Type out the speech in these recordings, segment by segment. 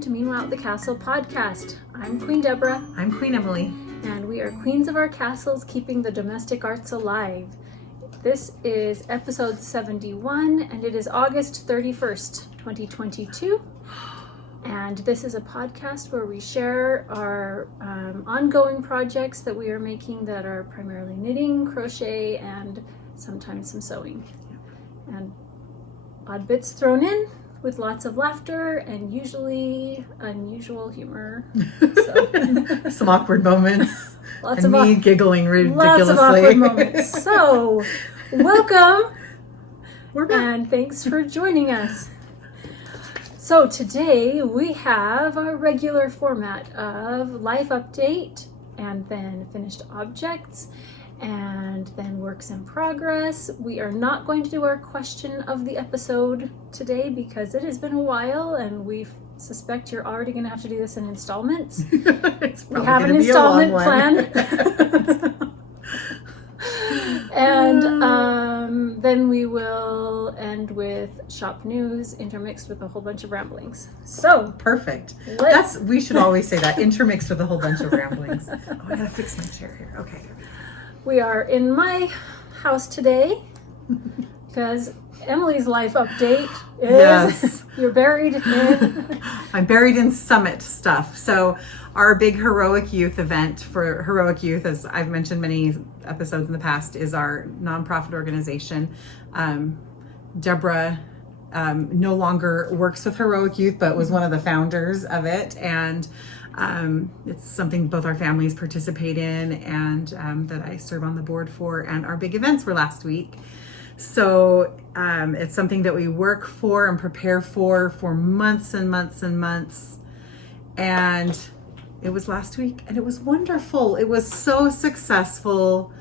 welcome to Meanwhile at the Castle podcast. I'm Queen Deborah. I'm Queen Emily. And we are queens of our castles, keeping the domestic arts alive. This is episode 71, and it is August 31st, 2022. And this is a podcast where we share our ongoing projects that we are making that are primarily knitting, crochet, and sometimes some sewing. And odd bits thrown in with lots of laughter and usually unusual humor. So. Some awkward moments. Lots and of me giggling ridiculously. Lots of awkward moments. So, welcome. We're back. And thanks for joining us. So today we have our regular format of life update and then finished objects and then works in progress. We are not going to do our question of the episode today because it has been a while and we suspect you're already going to have to do this in installments. We have an installment plan. And then we will end with shop news intermixed with a whole bunch of ramblings. So perfect. Let's... We should always say that, intermixed with a whole bunch of ramblings. Oh, I gotta fix my chair here. Okay. We are in my house today because Emily's life update is yes. You're buried in... I'm buried in Summit stuff. So our big Heroic Youth event for Heroic Youth, as I've mentioned many episodes in the past, is our nonprofit organization. Deborah no longer works with Heroic Youth, but was one of the founders of it. And it's something both our families participate in and that I serve on the board for. And our big events were last week. So it's something that we work for and prepare for months and months and months. And it was last week and it was wonderful. It was so successful.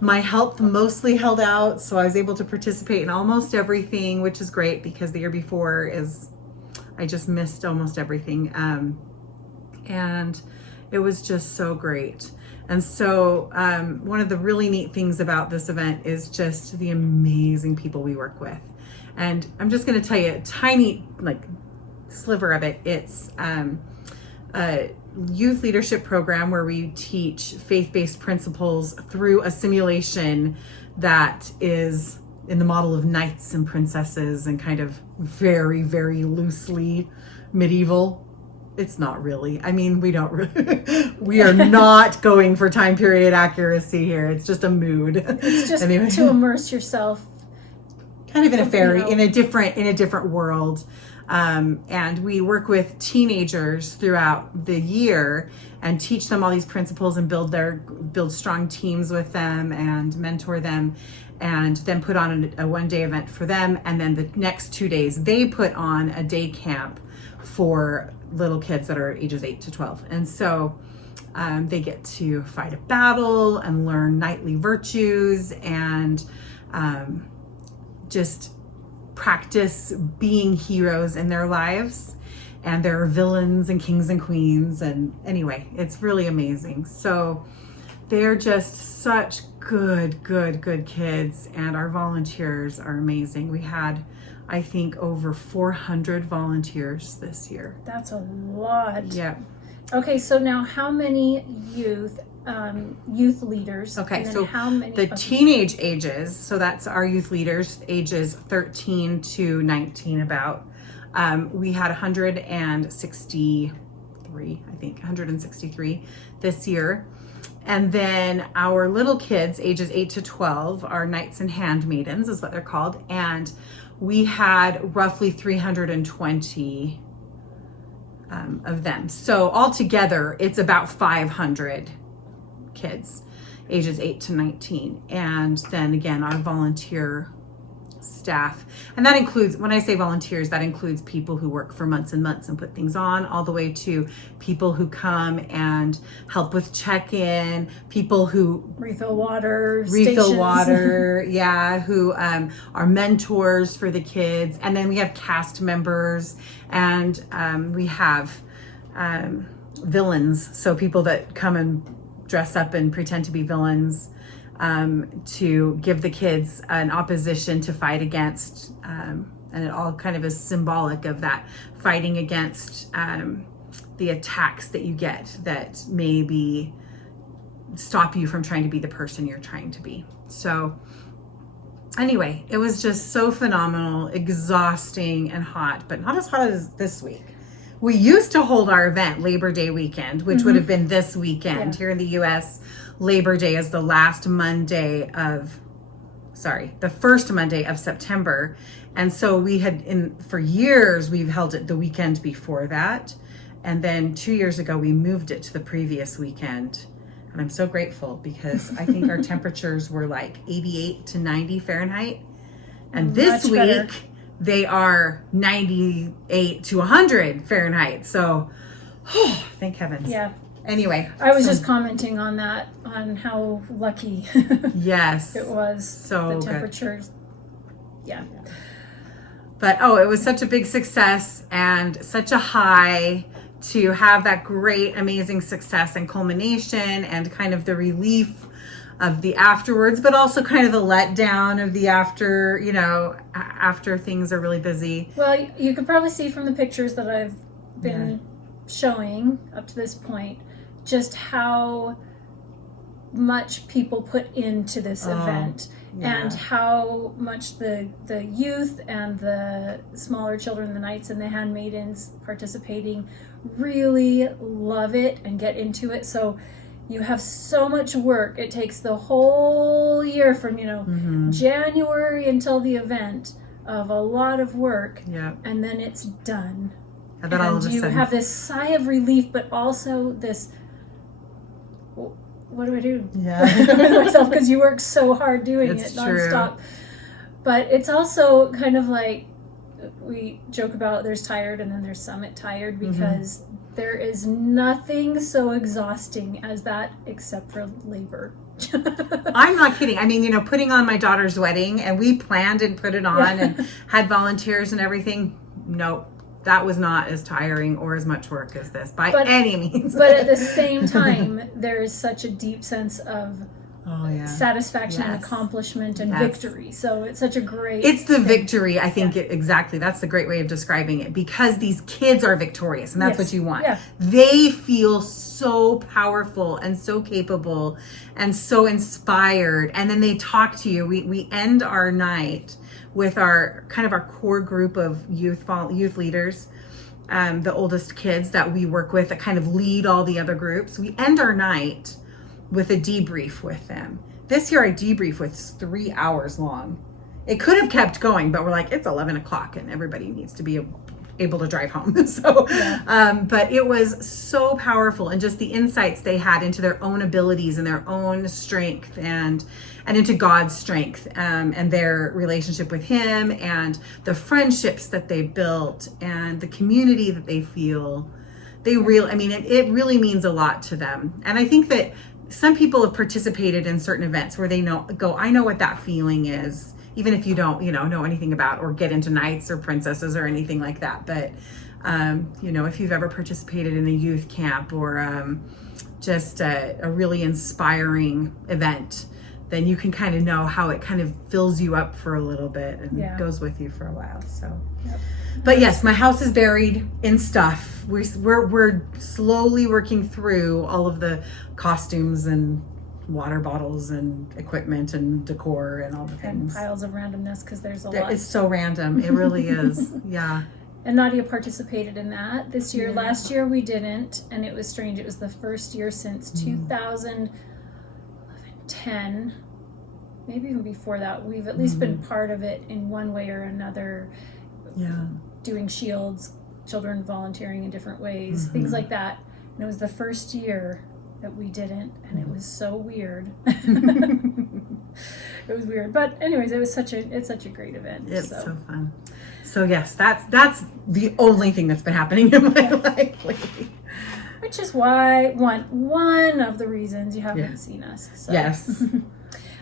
My health mostly held out, so I was able to participate in almost everything, which is great because the year before I just missed almost everything. And it was just so great. And so one of the really neat things about this event is just the amazing people we work with. And I'm just going to tell you a tiny sliver of it. It's a youth leadership program where we teach faith-based principles through a simulation that is in the model of knights and princesses and kind of very, very loosely medieval. It's not really. I mean, we are not going for time period accuracy here. It's just a mood. It's just anyway. To immerse yourself. Kind of in a fairy, in a different world. And we work with teenagers throughout the year and teach them all these principles and build strong teams with them and mentor them, and then put on a one-day event for them. And then the next 2 days, they put on a day camp for little kids that are ages 8 to 12. And so they get to fight a battle and learn knightly virtues and just practice being heroes in their lives. And there are villains and kings and queens. And anyway, it's really amazing. So they're just such good kids. And our volunteers are amazing. We had, I think, over 400 volunteers this year. That's a lot. Yeah. Okay, so now how many youth leaders? Okay, so how many the teenage ages, so that's our youth leaders, ages 13 to 19 about. We had 163 this year. And then our little kids, ages 8 to 12, are knights and handmaidens is what they're called. And we had roughly 320 of them. So altogether, it's about 500 kids, ages 8 to 19. And then again, our volunteer staff. And that includes, when I say volunteers, that includes people who work for months and months and put things on, all the way to people who come and help with check-in, people who refill water, yeah, who are mentors for the kids. And then we have cast members, and we have villains, so people that come and dress up and pretend to be villains, to give the kids an opposition to fight against And it all kind of is symbolic of that fighting against the attacks that you get that maybe stop you from trying to be the person you're trying to be. So anyway, it was just so phenomenal, exhausting and hot, but not as hot as this week. We used to hold our event Labor Day weekend, which would have been this weekend. Here in the US, Labor Day is the first Monday of September. And so we had, for years, we've held it the weekend before that. And then 2 years ago, we moved it to the previous weekend. And I'm so grateful because I think our temperatures were like 88 to 90 Fahrenheit. And this week, better. They are 98 to 100 Fahrenheit. So, thank heavens. Yeah. Anyway. I was just commenting on that, on how lucky yes, it was. So the temperatures. Yeah. But, it was such a big success and such a high to have that great, amazing success and culmination and kind of the relief of the afterwards, but also kind of the letdown of the after, after things are really busy. Well, you could probably see from the pictures that I've been showing up to this point, just how much people put into this event and how much the youth and the smaller children, the knights and the handmaidens participating really love it and get into it. So you have so much work. It takes the whole year from, January until the event of a lot of work. Yeah. And then it's done. And then all of a you sudden have this sigh of relief, but also this, what do I do? Yeah. myself, because you work so hard doing it's it nonstop. True. But it's also kind of like, we joke about there's tired and then there's summit tired, because there is nothing so exhausting as that except for labor. I'm not kidding. I mean, putting on my daughter's wedding, and we planned and put it on and had volunteers and everything. No, that was not as tiring or as much work as this by any means. But at the same time, there is such a deep sense of satisfaction and accomplishment and victory. So it's such a great It's the victory, I think. Exactly. That's the great way of describing it, because these kids are victorious, and that's what you want. Yeah. They feel so powerful and so capable and so inspired, and then they talk to you. We end our night with our core group of youth leaders, the oldest kids that we work with that kind of lead all the other groups. We end our night with a debrief with them. This year, our debrief was 3 hours long. It could have kept going, but we're like, it's 11 o'clock and everybody needs to be able to drive home. So, but it was so powerful, and just the insights they had into their own abilities and their own strength and into God's strength, and their relationship with Him, and the friendships that they built and the community that they feel. It really means a lot to them. And I think that some people have participated in certain events where they I know what that feeling is, even if you don't, know anything about or get into knights or princesses or anything like that. But, if you've ever participated in a youth camp or just a really inspiring event, then you can kind of know how it kind of fills you up for a little bit and goes with you for a while. So, But yes, my house is buried in stuff. We're slowly working through all of the costumes and water bottles and equipment and decor and all the things. And piles of randomness, because there's a lot. It's so random. It really is. Yeah. And Nadia participated in that this year. Last year we didn't, and it was strange. It was the first year since 2010, maybe even before that. We've at least been part of it in one way or another. Yeah. Doing shields, children volunteering in different ways, things like that. And it was the first year that we didn't, and it was so weird. It was weird, but anyways, it's such a great event. It's so fun. So yes, that's the only thing that's been happening in my life lately. Which is why one of the reasons you haven't seen us. So. Yes.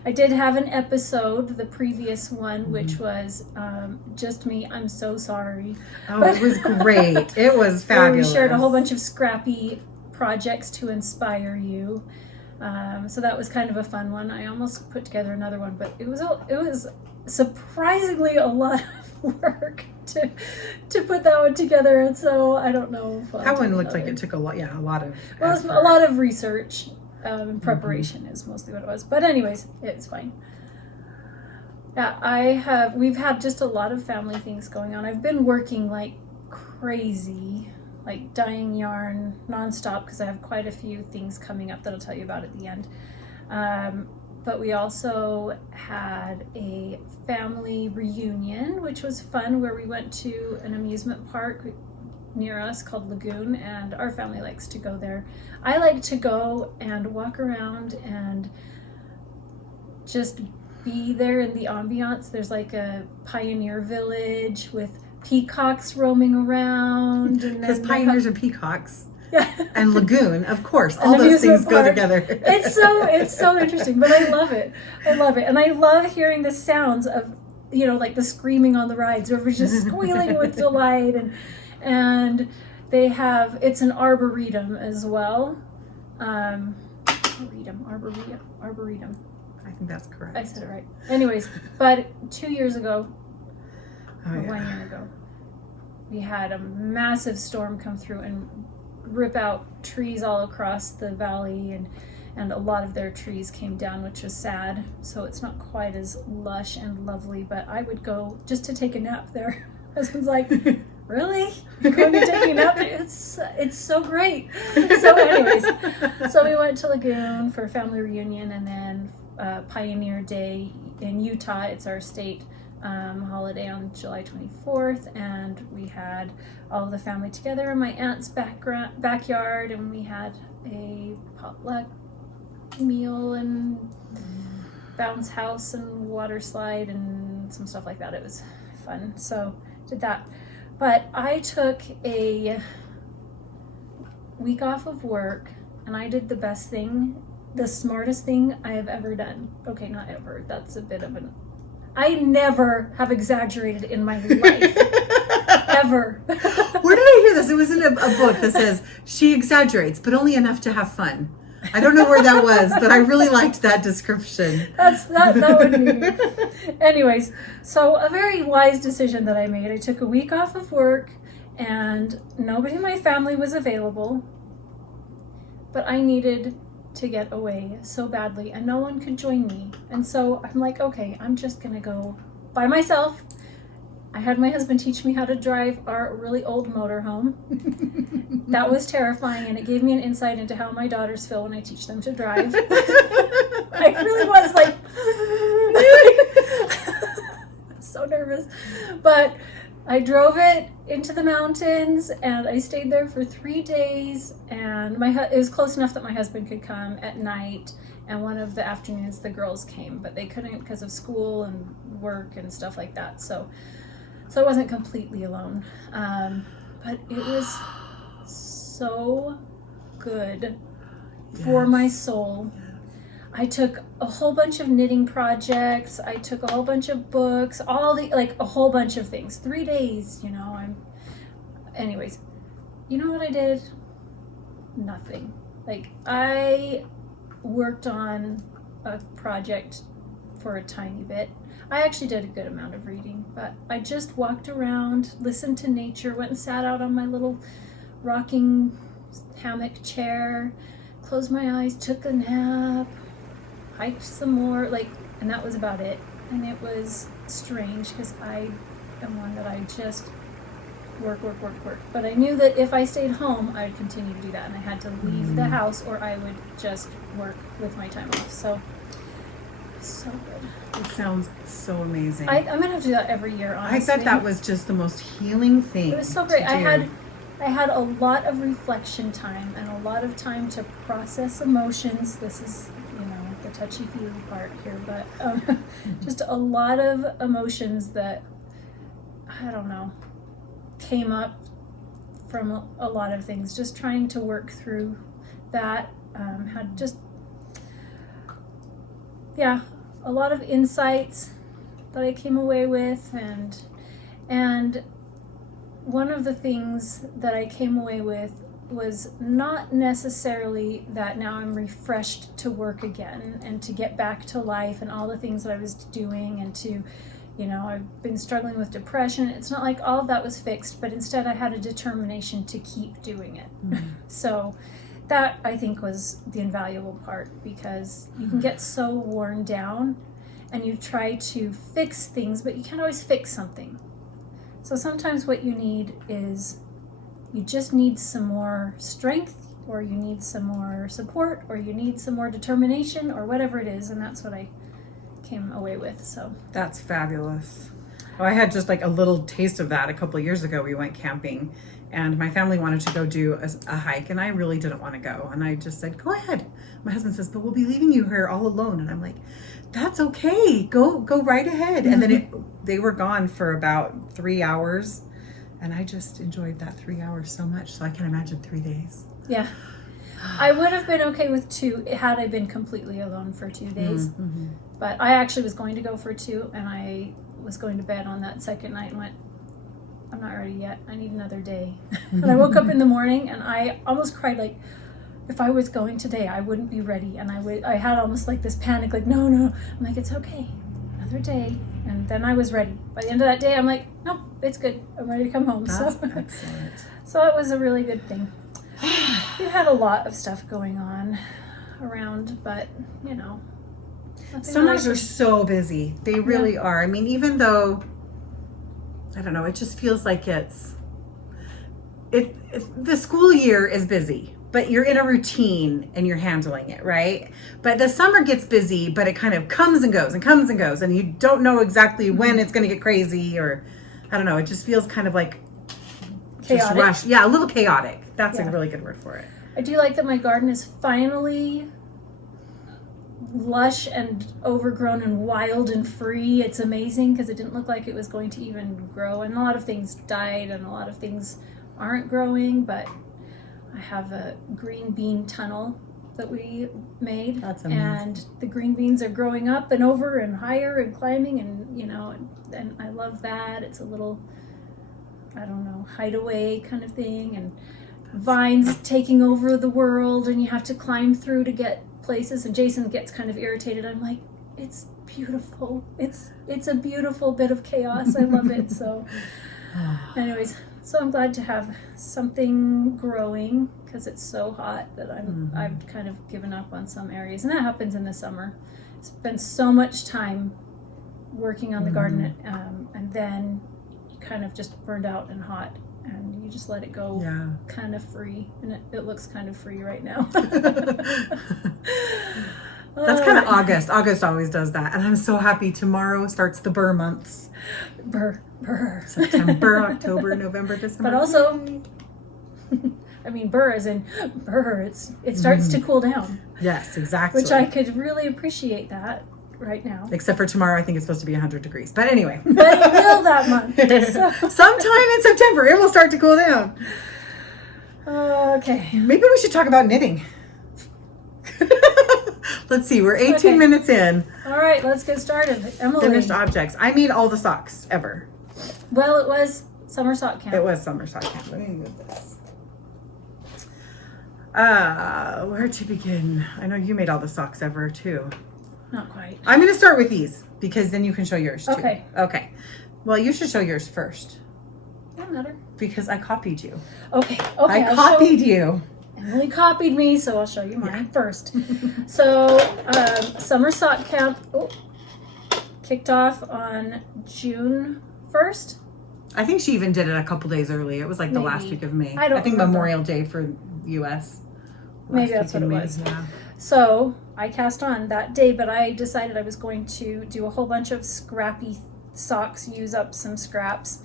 I did have an episode, the previous one, which was just me. I'm so sorry. Oh, it was great. It was fabulous. We shared a whole bunch of scrappy projects to inspire you. So that was kind of a fun one. I almost put together another one, but it was surprisingly a lot of work to put that one together, and so I don't know if that one looked like it took a lot. Yeah, a lot of. Well, it was a lot of research and preparation is mostly what it was. But anyways, it's fine. Yeah, we've had just a lot of family things going on. I've been working like crazy, like dyeing yarn nonstop because I have quite a few things coming up that I'll tell you about at the end. But we also had a family reunion, which was fun, where we went to an amusement park near us called Lagoon, and our family likes to go there. I like to go and walk around and just be there in the ambiance. There's like a pioneer village with peacocks roaming around. Because pioneers are peacocks. Yeah. And Lagoon, of course, all those things go together. It's so interesting, but I love it. And I love hearing the sounds of, like the screaming on the rides, or just squealing with delight. And they have, it's an arboretum as well. Arboretum. I think that's correct. I said it right. Anyways, but 2 years ago, or 1 year ago, we had a massive storm come through and rip out trees all across the valley, and a lot of their trees came down, which was sad. So it's not quite as lush and lovely, but I would go just to take a nap there. My husband's like, really? You're going to take a nap? It's so great. So anyways, so we went to Lagoon for a family reunion, and then Pioneer Day in Utah. It's our state holiday on July 24th, and we had all of the family together in my aunt's backyard, and we had a potluck meal and bounce house and water slide and some stuff like that. It was fun, so did that. But I took a week off of work, and I did the smartest thing I have ever done. Okay, not ever. That's a bit of an... I never have exaggerated in my life. Ever. Where did I hear this? It was in a book that says she exaggerates, but only enough to have fun. I don't know where that was, but I really liked that description. That would be me. Anyways, so a very wise decision that I made. I took a week off of work, and nobody in my family was available, but I needed to get away so badly, and no one could join me. And so I'm like, okay, I'm just gonna go by myself. I had my husband teach me how to drive our really old motorhome. That was terrifying, and it gave me an insight into how my daughters feel when I teach them to drive. I really was like so nervous, but I drove it into the mountains, and I stayed there for 3 days, and it was close enough that my husband could come at night, and one of the afternoons the girls came, but they couldn't because of school and work and stuff like that, so I wasn't completely alone. But it was so good for my soul. I took a whole bunch of knitting projects. I took a whole bunch of books, a whole bunch of things. 3 days, anyways, you know what I did? Nothing. I worked on a project for a tiny bit. I actually did a good amount of reading, but I just walked around, listened to nature, went and sat out on my little rocking hammock chair, closed my eyes, took a nap, hiked some more, and that was about it. And it was strange because I am one that I just work. But I knew that if I stayed home, I would continue to do that, and I had to leave the house or I would just work with my time off. So good. It sounds so amazing. I'm gonna have to do that every year, honestly. I bet that was just the most healing thing. It was so great. I had a lot of reflection time and a lot of time to process emotions. This is, the touchy-feely part here, but just a lot of emotions that, I don't know, came up from a lot of things. Just trying to work through that. Had just, a lot of insights that I came away with, and one of the things that I came away with was not necessarily that now I'm refreshed to work again and to get back to life and all the things that I was doing, and to, you know, I've been struggling with depression. It's not like all of that was fixed, but instead I had a determination to keep doing it. So that, I think, was the invaluable part, because you can get so worn down and you try to fix things, but you can't always fix something. So sometimes what you need is, you just need some more strength, or you need some more support, or you need some more determination, or whatever it is. And that's what I came away with. So That's fabulous. Oh, I had just like a little taste of that a couple of years ago. We went camping and my family wanted to go do a hike, and I really didn't want to go. And I just said, go ahead. My husband says, but we'll be leaving you here all alone. And I'm like, that's okay. Go right ahead. And then they were gone for about 3 hours. And I just enjoyed that 3 hours so much. So I can imagine 3 days. yeah, I would have been okay with 2 had I been completely alone for 2 days. But I actually was going to go for 2, and I was going to bed on that second night and went, I'm not ready yet. I need another day. And I woke up in the morning and I almost cried. Like, if I was going today, I wouldn't be ready. And I had almost like this panic, like, no. I'm like, it's okay, another day. And then I was ready. By the end of that day, I'm like, nope, it's good. I'm ready to come home. That's so excellent. So it was a really good thing. We had a lot of stuff going on around, but, you know. Summers are so busy. They really are. I mean, even though, I don't know, it just feels like the school year is busy, but you're in a routine and you're handling it, right? But the summer gets busy, but it kind of comes and goes and comes and goes, and you don't know exactly when it's going to get crazy, or I don't know. It just feels kind of like chaotic. Just rushed. Yeah, a little chaotic. That's a really good word for it. I do like that my garden is finally lush and overgrown and wild and free. It's amazing, because it didn't look like it was going to even grow, and a lot of things died and a lot of things aren't growing. But I have a green bean tunnel that we made. That's amazing. And the green beans are growing up and over and higher and climbing, and, you know, and I love that. It's a little, I don't know, hideaway kind of thing, and vines taking over the world, and you have to climb through to get places, and Jason gets kind of irritated. I'm like, it's beautiful. It's a beautiful bit of chaos. I love it. So anyways, so I'm glad to have something growing, because it's so hot that I've kind of given up on some areas, and that happens in the summer. Spend so much time working on the garden, and then you kind of just burned out and hot, and you just let it go kind of free, and it looks kind of free right now. That's kind of August. August always does that, and I'm so happy. Tomorrow starts the burr months. Burr. September, October, November, December. But also, I mean, burr as in burr. It starts to cool down. Yes, exactly. Which I could really appreciate that right now. Except for tomorrow, I think it's supposed to be 100 degrees. But anyway. But it will that month. So. Sometime in September, it will start to cool down. Okay. Maybe we should talk about knitting. Let's see, we're 18 minutes in. All right, let's get started. Emily. Finished objects. I made all the socks ever. Well, it was summer sock camp. It was summer sock camp. Let me move this. Where to begin? I know you made all the socks ever too. Not quite. I'm going to start with these, because then you can show yours too. Okay. Okay. Well, you should show yours first. Doesn't matter. Because I copied you. Okay. I copied you. Emily copied me, so I'll show you mine first. So, summer sock camp kicked off on June 1st. I think she even did it a couple days early. It was like the last week of May. I think remember. Memorial Day for U.S. Maybe that's what it was. Yeah. So I cast on that day, but I decided I was going to do a whole bunch of scrappy socks, use up some scraps,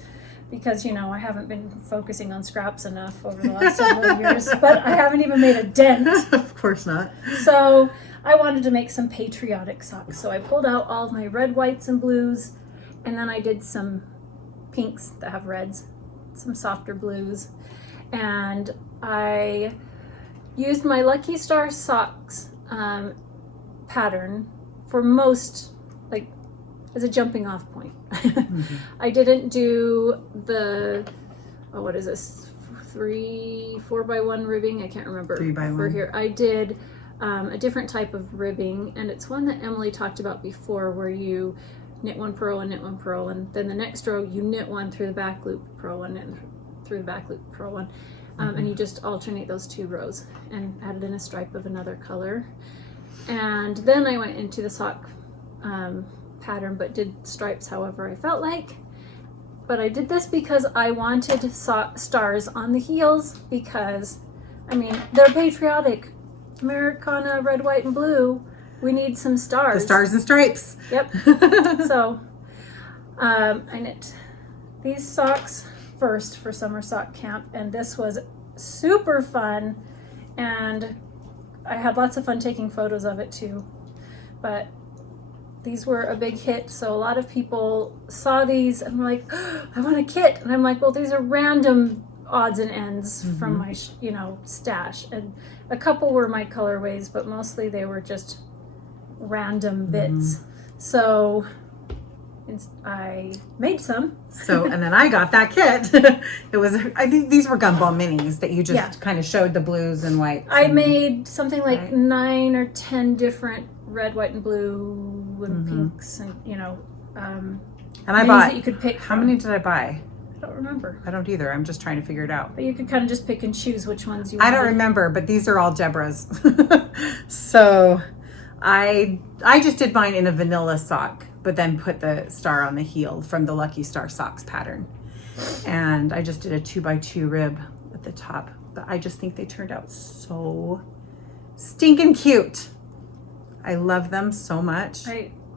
because, you know, I haven't been focusing on scraps enough over the last several years, but I haven't even made a dent. Of course not. So I wanted to make some patriotic socks. So I pulled out all of my red, whites, and blues, and then I did some pinks that have reds, some softer blues, and I used my Lucky Star socks pattern for most, like, as a jumping off point. I didn't do the, what is this, 4x1 ribbing. I can't remember. 3x1. For here. I did a different type of ribbing, and it's one that Emily talked about before, where you knit one purl and knit one purl, and then the next row you knit one through the back loop, purl one, and through the back loop, purl one. And you just alternate those 2 rows, and added in a stripe of another color. And then I went into the sock pattern, but did stripes however I felt like. But I did this because I wanted stars on the heels, because, I mean, they're patriotic. Americana, red, white, and blue. We need some stars. The stars and stripes. Yep. So I knit these socks first for summer sock camp, and this was super fun, and I had lots of fun taking photos of it too. But these were a big hit, so a lot of people saw these and were like, oh, I want a kit. And I'm like, well, these are random odds and ends from my stash, and a couple were my colorways, but mostly they were just random bits. So I made some. So, and then I got that kit. It was, I think these were gumball minis that you just kind of showed the blues and whites. I made something like 9 or 10 different red, white, and blue and pinks, and and I bought, that you could pick how from. many did I buy? I don't remember. I don't either. I'm just trying to figure it out. But you could kind of just pick and choose which ones you wanted. I don't remember, but these are all Deborah's. So I just did mine in a vanilla sock, but then put the star on the heel from the Lucky Star Socks pattern. And I just did a 2x2 rib at the top. But I just think they turned out so stinking cute. I love them so much.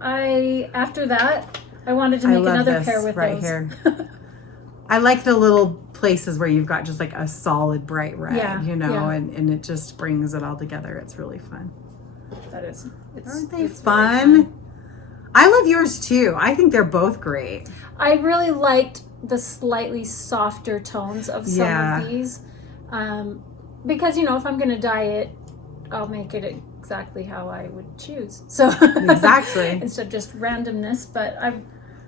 I after that, I wanted to make another pair with right those. Here. I like the little places where you've got just like a solid bright red, and it just brings it all together. It's really fun. That is. Aren't they fun? I love yours too. I think they're both great. I really liked the slightly softer tones of some of these. Because, if I'm going to dye it, I'll make it exactly how I would choose. So exactly. Instead of just randomness, but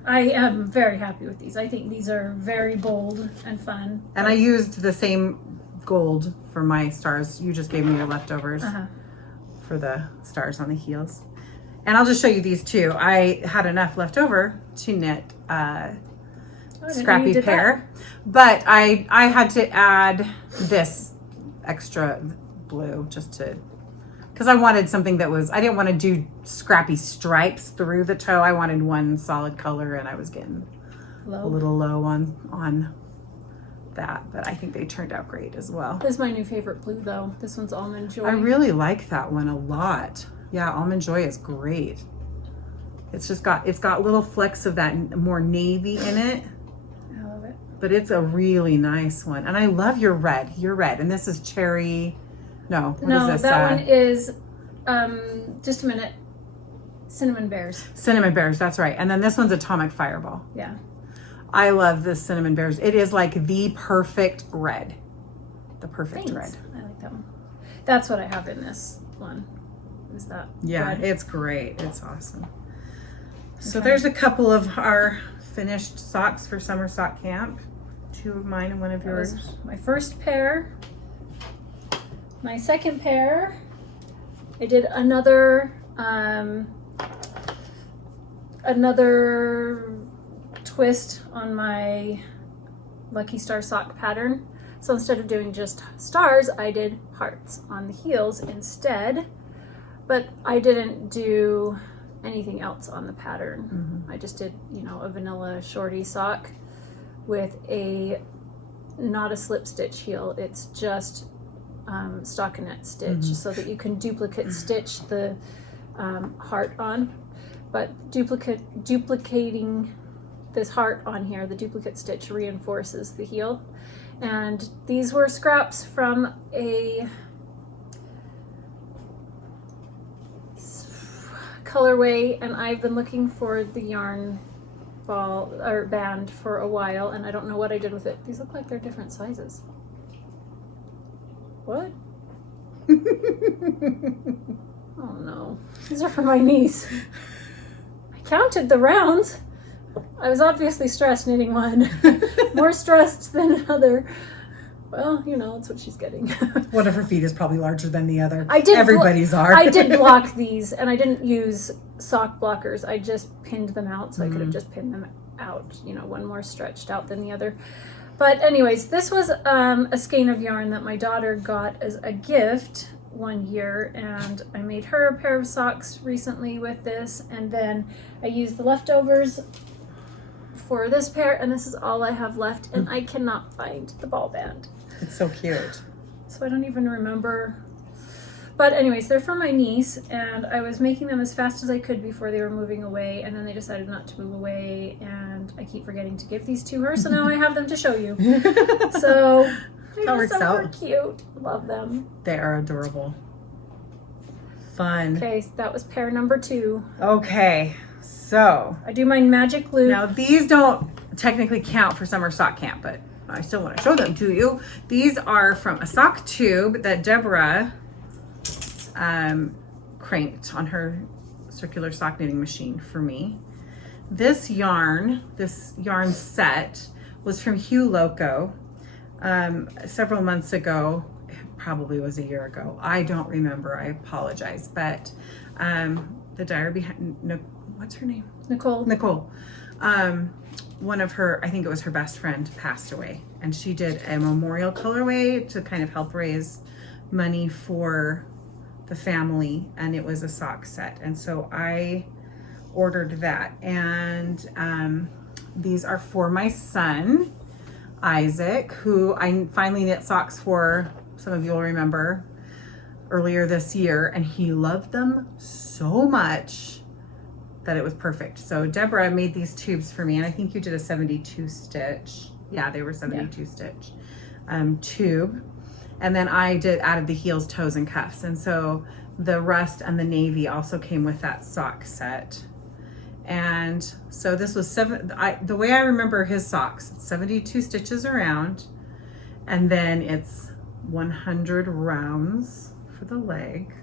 I am very happy with these. I think these are very bold and fun. And I used the same gold for my stars. You just gave me your leftovers for the stars on the heels. And I'll just show you these too. I had enough left over to knit scrappy pair, but I had to add this extra blue just to, because I wanted something that was, I didn't want to do scrappy stripes through the toe. I wanted one solid color, and I was getting a little low on that, but I think they turned out great as well. This is my new favorite blue though. This one's Almond Joy. I really like that one a lot. Yeah, Almond Joy is great. It's got little flecks of that more navy in it. I love it. But it's a really nice one. And I love your red. And this is cherry. No, what is this? That one is, just a minute, Cinnamon Bears. Cinnamon Bears, that's right. And then this one's Atomic Fireball. Yeah. I love this Cinnamon Bears. It is like the perfect red. The perfect red. I like that one. That's what I have in this one. Is that red? It's great. It's awesome. So there's a couple of our finished socks for summer sock camp. 2 of mine and 1 of yours. My first pair. My second pair, I did another twist on my Lucky Star sock pattern. So instead of doing just stars, I did hearts on the heels instead. But I didn't do anything else on the pattern. I just did, a vanilla shorty sock with not a slip stitch heel. It's just stockinette stitch, so that you can duplicate stitch the heart on. But duplicating this heart on here, the duplicate stitch reinforces the heel. And these were scraps from a colorway, and I've been looking for the yarn ball or band for a while, and I don't know what I did with it. These look like they're different sizes. What? Oh no, these are for my niece. I counted the rounds. I was obviously stressed knitting one. More stressed than another. well, you know, that's what she's getting. One of her feet is probably larger than the other. I did Everybody's are. I did block these, and I didn't use sock blockers. I just pinned them out, so I could have just pinned them out, you know, one more stretched out than the other. But anyways, this was a skein of yarn that my daughter got as a gift one year, and I made her a pair of socks recently with this, and then I used the leftovers for this pair, and this is all I have left, and I cannot find the ball band. It's so cute. So I don't even remember. But anyways, they're from my niece, and I was making them as fast as I could before they were moving away, and then they decided not to move away, and I keep forgetting to give these to her, so now I have them to show you. So they're super cute. Love them. They are adorable. Fun. Okay, that was pair number 2. Okay, so I do my magic loop. now these don't technically count for summer sock camp, but I still want to show them to you. These are from a sock tube that Deborah cranked on her circular sock knitting machine for me. This yarn set was from Hugh Loco several months ago. It probably was a year ago. I don't remember. I apologize. But the diary behind, what's her name? Nicole. One of her, I think it was her best friend, passed away, and she did a memorial colorway to kind of help raise money for the family, and it was a sock set, and so I ordered that. And these are for my son Isaac, who I finally knit socks for. Some of you will remember earlier this year, and he loved them so much that it was perfect. So Deborah made these tubes for me, and I think you did a 72 stitch. Yeah, they were 72 stitch tube. And then I added the heels, toes, and cuffs. And so the rust and the navy also came with that sock set. And so this was the way I remember his socks, 72 stitches around, and then it's 100 rounds for the leg.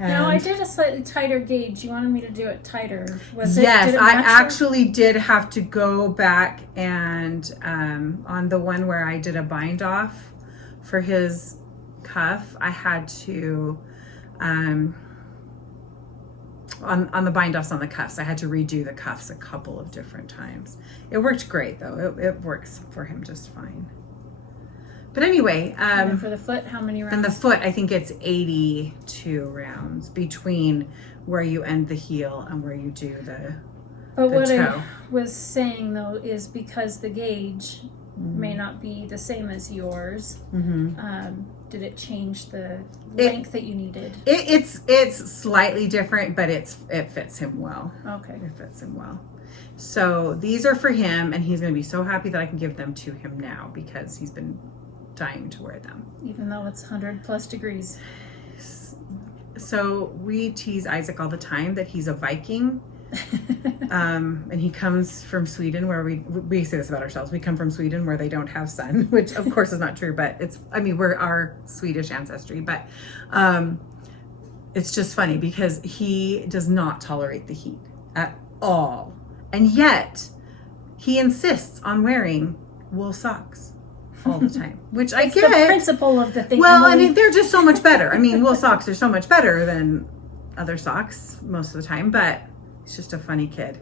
Now I did a slightly tighter gauge. You wanted me to do it tighter. Yes, I actually did have to go back and on the one where I did a bind off for his cuff, I had to on the bind offs on the cuffs, I had to redo the cuffs a couple of different times. It worked great though. It works for him just fine. But anyway, and for the foot, how many rounds? And the foot, I think it's 82 rounds between where you end the heel and where you do the But what toe. I was saying though is because the gauge may not be the same as yours. Did it change the length that you needed? It's slightly different, but it fits him well. Okay. It fits him well. So these are for him, and he's going to be so happy that I can give them to him now because he's been dying to wear them. Even though it's 100+ degrees. So we tease Isaac all the time that he's a Viking. And he comes from Sweden, where we say this about ourselves. We come from Sweden where they don't have sun, which of course is not true, but we're our Swedish ancestry, but it's just funny because he does not tolerate the heat at all. And yet he insists on wearing wool socks all the time, which I get. The principle of the thing. Well, I mean, they're just so much better. I mean, wool socks are so much better than other socks most of the time, but he's just a funny kid.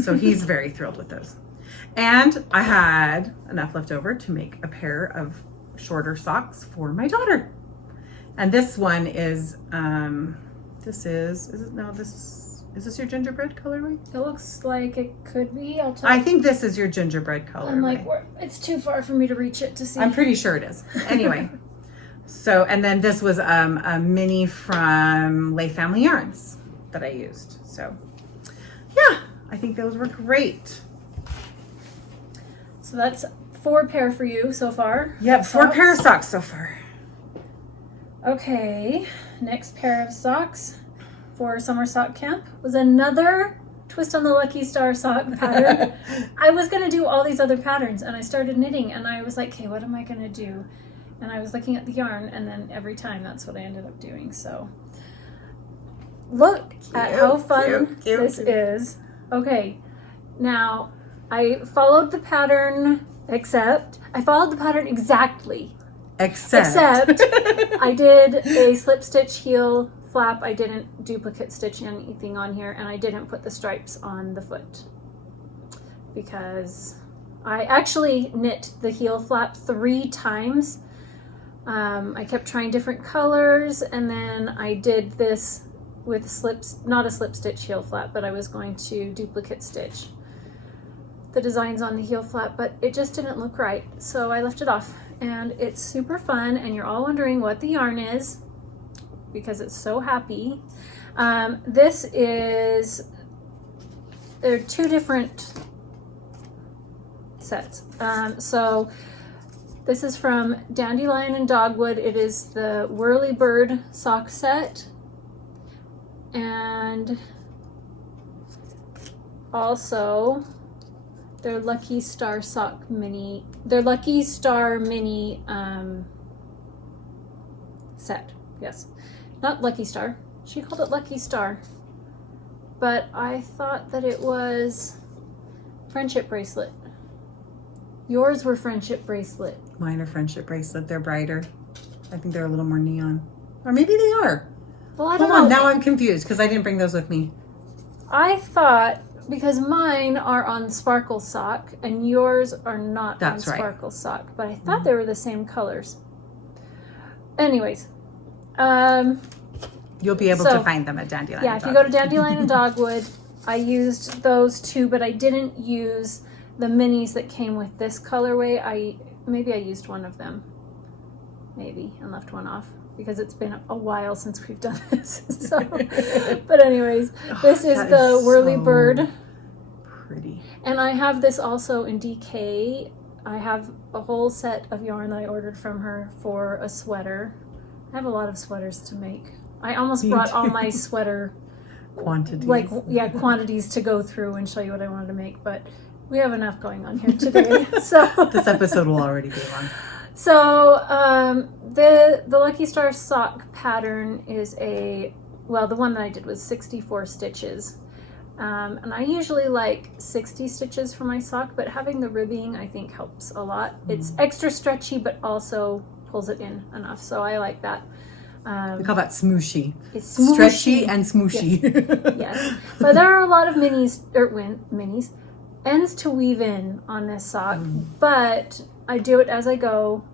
So he's very thrilled with those. And I had enough left over to make a pair of shorter socks for my daughter. And this one is, is this your gingerbread colorway? It looks like it could be. I think this is your gingerbread colorway. I'm like, it's too far for me to reach it to see. I'm pretty sure it is. Anyway. So, and then this was a mini from Lay Family Yarns that I used. So, yeah, I think those were great. So that's 4 pair for you so far. Yep, 4 pair of socks so far. Okay, next pair of socks for summer sock camp was another twist on the lucky star sock pattern. I was gonna do all these other patterns, and I started knitting, and I was like, okay, what am I gonna do? And I was looking at the yarn, and then every time that's what I ended up doing. So look at how fun this is. Okay, now I followed the pattern Except I followed the pattern exactly. Except I did a slip stitch heel flap. I didn't duplicate stitch anything on here, and I didn't put the stripes on the foot because I actually knit the heel flap 3 times. I kept trying different colors, and then I did this with slips, not a slip stitch heel flap, but I was going to duplicate stitch the designs on the heel flap, but it just didn't look right, so I left it off. And it's super fun, and you're all wondering what the yarn is because it's so happy. This is, there are 2 different sets. So this is from Dandelion and Dogwood. It is the Whirlybird sock set, and also their Lucky Star sock mini, their Lucky Star mini set. Yes, not Lucky Star. She called it Lucky Star, but I thought that it was Friendship Bracelet. Yours were Friendship Bracelet. mine are Friendship Bracelet. They're brighter. I think they're a little more neon. Or maybe they are. Well, I don't Hold on, know. now I'm confused because I didn't bring those with me. I thought, because mine are on Sparkle Sock and yours are not That's on right. Sparkle Sock, but I thought they were the same colors. Anyways, You'll be able So, to find them at Dandelion. yeah, if you go to Dandelion and Dogwood, I used those 2, but I didn't use the minis that came with this colorway. Maybe I used one of them, maybe, and left one off because it's been a while since we've done this. So, but anyways, this is That the is Whirlybird. so pretty. And I have this also in DK. I have a whole set of yarn that I ordered from her for a sweater. I have a lot of sweaters to make. I almost Me brought too. all my sweater Quantities. quantities to go through and show you what I wanted to make, but we have enough going on here today. So This episode will already be long. So the Lucky Star sock pattern is the one that I did was 64 stitches. And I usually like 60 stitches for my sock, but having the ribbing I think helps a lot. It's extra stretchy, but also pulls it in enough. So I like that. We call that smooshy. It's smooshy. Stretchy and smooshy. Yes. But there are a lot of minis, ends to weave in on this sock, but I do it as I go.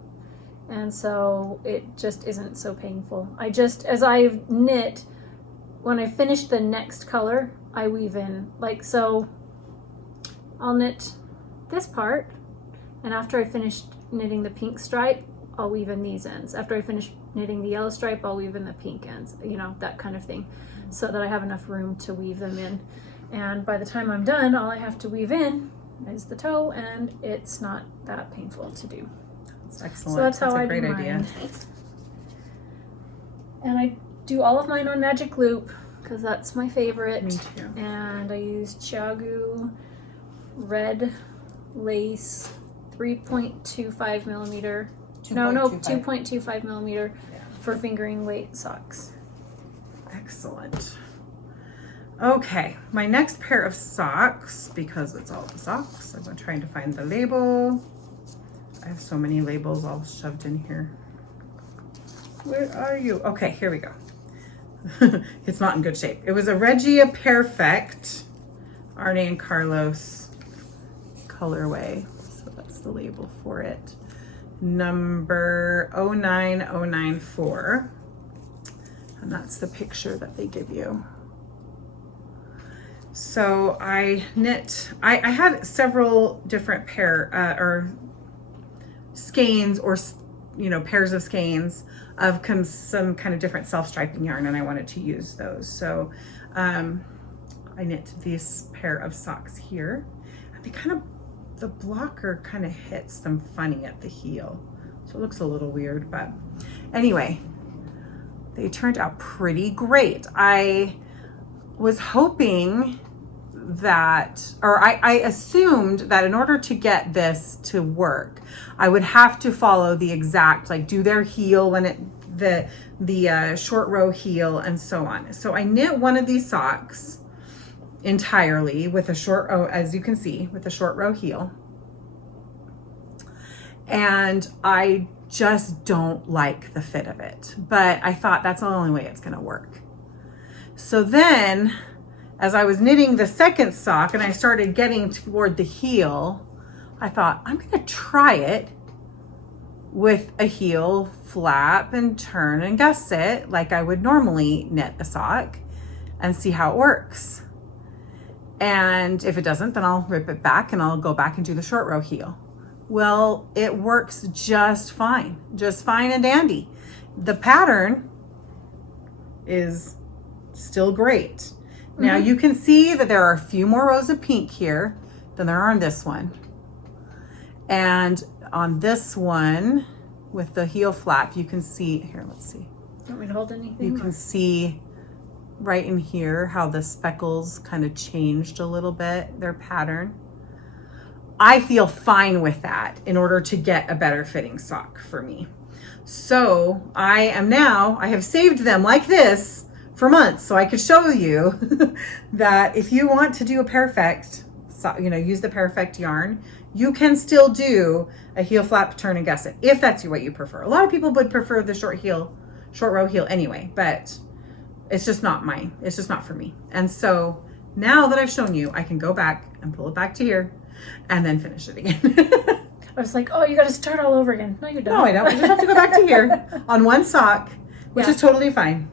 And so it just isn't so painful. As I knit, when I finish the next color, I weave in. Like, so I'll knit this part, and after I finish knitting the pink stripe, I'll weave in these ends. After I finish knitting the yellow stripe, I'll weave in the pink ends, that kind of thing, so that I have enough room to weave them in. And by the time I'm done, all I have to weave in is the toe, and it's not that painful to do. That's excellent. So that's how I a great do idea. mine. And I do all of mine on Magic Loop because that's my favorite. Me too. And I use Chiagu red lace 3.25 millimeter. No, 2.25 millimeter for fingering weight socks. Excellent. Okay, my next pair of socks, because it's all the socks, I'm trying to find the label. I have so many labels all shoved in here. Where are you? Okay, here we go. It's not in good shape. It was a Regia Perfect Arne and Carlos colorway. So that's the label for it. Number 09094. And that's the picture that they give you. So I knit, I had several different or skeins or, pairs of skeins of some kind of different self-striping yarn, and I wanted to use those. So I knit this pair of socks here. And they the blocker kind of hits them funny at the heel. So it looks a little weird, but anyway, they turned out pretty great. I was hoping that, or I assumed that in order to get this to work, I would have to follow the exact, do their heel when the short row heel and so on. So I knit one of these socks entirely with a short row, as you can see, with a short row heel. and I just don't like the fit of it. But I thought that's the only way it's gonna work. So then, as I was knitting the second sock and I started getting toward the heel, I thought, I'm gonna try it with a heel flap and turn and gusset like I would normally knit a sock and see how it works. And if it doesn't, then I'll rip it back and I'll go back and do the short row heel. Well, it works just fine and dandy. The pattern is still great. Now you can see that there are a few more rows of pink here than there are on this one. And on this one with the heel flap, you can see, here, let's see. You want me to hold anything? You can see right in here how the speckles kind of changed a little bit, their pattern. I feel fine with that in order to get a better fitting sock for me. So I have saved them like this for months so I could show you that if you want to do a perfect, use the perfect yarn, you can still do a heel flap, turn and gusset if that's what you prefer. A lot of people would prefer the short row heel anyway, but it's just not mine. It's just not for me. And so now that I've shown you, I can go back and pull it back to here and then finish it again. I was like, oh, you got to start all over again. No, you don't. No, I don't. I just have to go back to here on one sock, which is totally fine.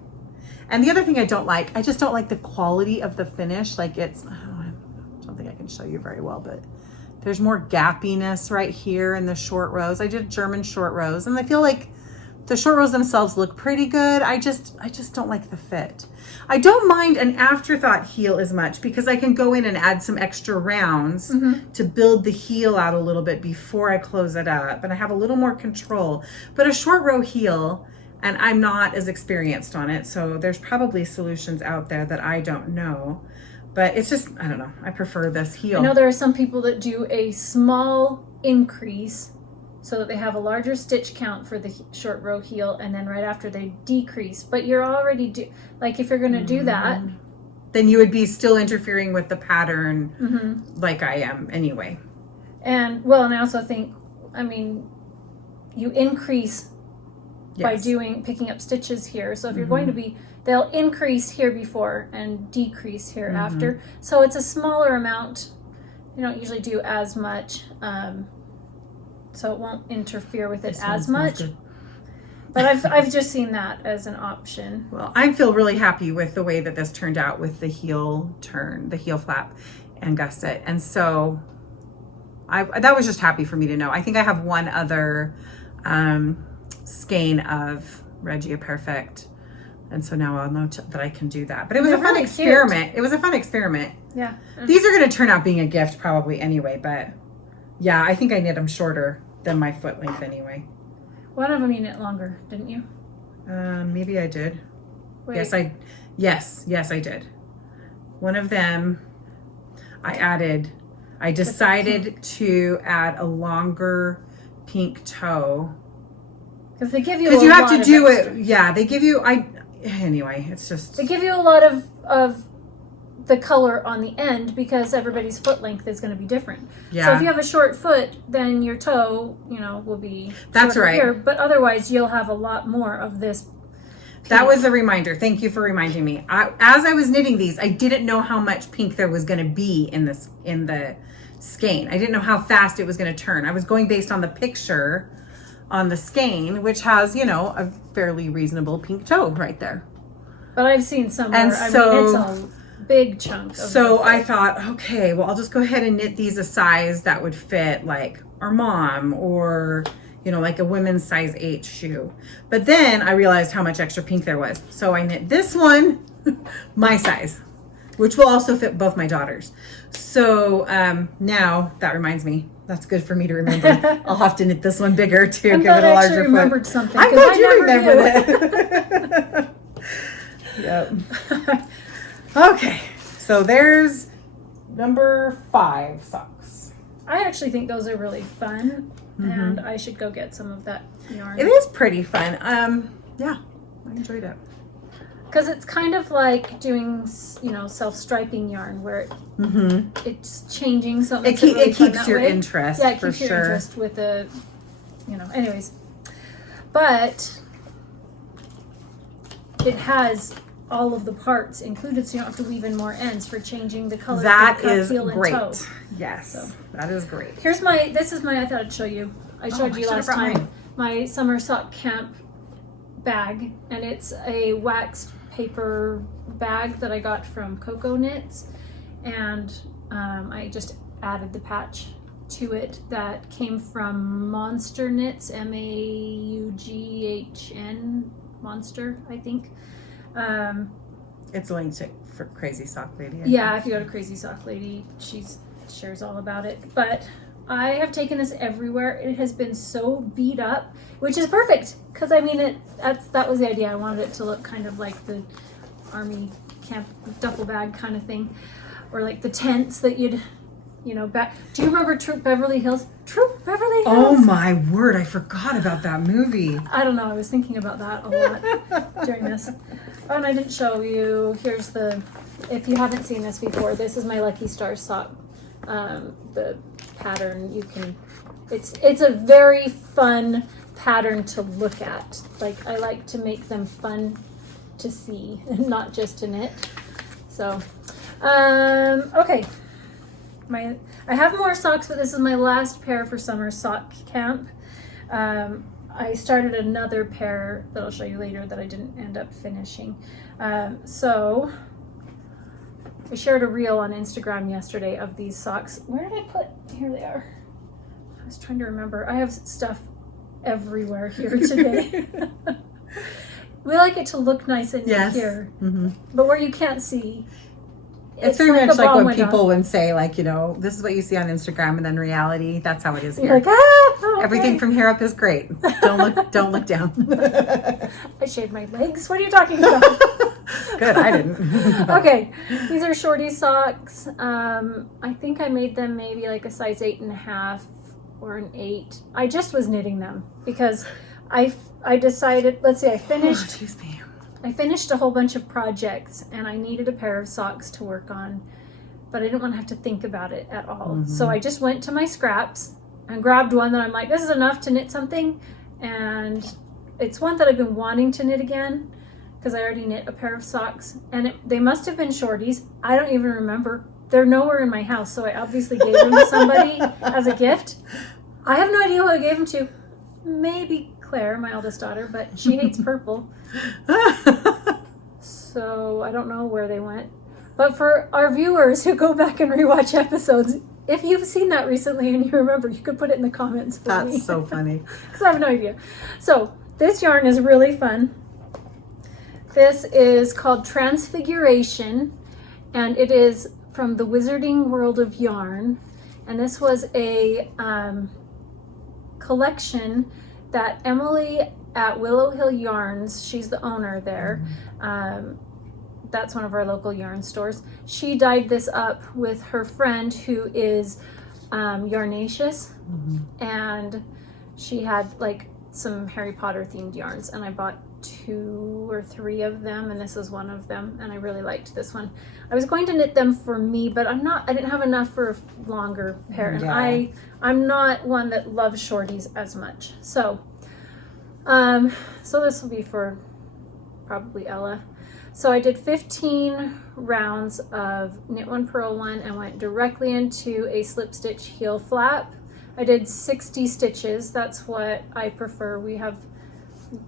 And the other thing I just don't like the quality of the finish. Like I don't think I can show you very well, but there's more gappiness right here in the short rows. I did German short rows and I feel like the short rows themselves look pretty good. I just don't like the fit. I don't mind an afterthought heel as much because I can go in and add some extra rounds to build the heel out a little bit before I close it up, and I have a little more control. But a short row heel, and I'm not as experienced on it, so there's probably solutions out there that I don't know. But it's just, I don't know, I prefer this heel. I know there are some people that do a small increase so that they have a larger stitch count for the short row heel, and then right after they decrease. But you're already like if you're going to do that, then you would be still interfering with the pattern like I am anyway. And and I also think, I mean, you increase by picking up stitches here. So if you're going to be, they'll increase here before and decrease here after. So it's a smaller amount. You don't usually do as much. So it won't interfere with it as much. But I've just seen that as an option. Well, I feel really happy with the way that this turned out with the heel turn, the heel flap and gusset. And so that was just happy for me to know. I think I have one other skein of Regia Perfect. And so now I'll know that I can do that. But it was a fun experiment. Cute. It was a fun experiment. Yeah. These are going to turn out being a gift probably anyway. But yeah, I think I knit them shorter than my foot length anyway. One of them you knit longer, didn't you? Maybe I did. Wait. Yes, I did. One of them I decided to add a longer pink toe. Because they give you Because you have to do it. Yeah, they give you, anyway, it's just. They give you a lot of the color on the end because everybody's foot length is going to be different. Yeah. So if you have a short foot, then your toe, will be That's right. here. But otherwise, you'll have a lot more of this pink. That was a reminder. Thank you for reminding me. As I was knitting these, I didn't know how much pink there was going to be in the skein. I didn't know how fast it was going to turn. I was going based on the picture on the skein, which has, a fairly reasonable pink toe right there. But I've seen some where, it's a big chunk of So I thought, okay, well, I'll just go ahead and knit these a size that would fit like our mom or, like a women's size 8 shoe. But then I realized how much extra pink there was. So I knit this one, my size, which will also fit both my daughters. So now that reminds me, that's good for me to remember. I'll have to knit this one bigger to give it a larger foot. Remembered something. I'm glad you remembered it. Yep. Okay, so there's number 5 socks. I actually think those are really fun, and I should go get some of that yarn. It is pretty fun. Yeah, I enjoyed it. Because it's kind of like doing, self-striping yarn where it's changing. So it keeps your interest. Yeah, it for keeps your sure. interest with the you know, anyways. But it has all of the parts included, so you don't have to weave in more ends for changing the color. That of the is heel and great. toe. Yes, So. that is great. This is my, I thought I'd show you. I showed you last time. My summer sock camp bag, and it's a waxed paper bag that I got from Cocoa Knits, and I just added the patch to it that came from Monster Knits, MAUGHN, Monster, I think. It's linked to for Crazy Sock Lady. Yeah, if you go to Crazy Sock Lady, she shares all about it. But I have taken this everywhere. It has been so beat up, which is perfect, because I mean that was the idea. I wanted it to look kind of like the army camp duffel bag kind of thing, or like the tents that you'd, you know, back. Do you remember Troop Beverly Hills? Troop Beverly Hills. Oh my word! I forgot about that movie. I don't know. I was thinking about that a lot during this. Oh, and I didn't show you. Here's the. If you haven't seen this before, this is my Lucky Star sock. The pattern, you can. It's a very fun pattern to look at. Like, I like to make them fun to see and not just to knit. So, okay. I have more socks, but this is my last pair for summer sock camp. I started another pair that I'll show you later that I didn't end up finishing. So I shared a reel on Instagram yesterday of these socks. Where did I put? Here they are. I was trying to remember. I have stuff everywhere here today. We like it to look nice in here, but where you can't see. It's very much like what people would say, like, you know, this is what you see on Instagram, and then reality, that's how it is here. You're like, okay. Everything from here up is great. Don't look down. I shaved my legs. What are you talking about? Good, I didn't. Okay, these are Shorty Socks. I think I made them maybe like a size 8.5 or an 8. I just was knitting them because I decided, let's see, I finished a whole bunch of projects and I needed a pair of socks to work on, but I didn't want to have to think about it at all. So I just went to my scraps and grabbed one that I'm like, this is enough to knit something. And it's one that I've been wanting to knit again because I already knit a pair of socks, and they must have been Shorties. I don't even remember. They're nowhere in my house, so I obviously gave them to somebody as a gift. I have no idea who I gave them to. Maybe Claire, my eldest daughter, but she hates purple. So I don't know where they went. But for our viewers who go back and rewatch episodes, if you've seen that recently and you remember, you could put it in the comments for me. That's so funny. Because I have no idea. So this yarn is really fun. This is called Transfiguration, and it is from the Wizarding World of Yarn. And this was a collection that Emily at Willow Hill Yarns, she's the owner there. That's one of our local yarn stores. She dyed this up with her friend who is Yarnaceous, and she had like some Harry Potter themed yarns, and I bought 2 or 3 of them, and this is one of them, and I really liked this one. I was going to knit them for me, but I didn't have enough for a longer pair, and I'm not one that loves shorties as much. So so this will be for probably Ella. So I did 15 rounds of knit one, purl one, and went directly into a slip stitch heel flap. I did 60 stitches. That's what I prefer. We have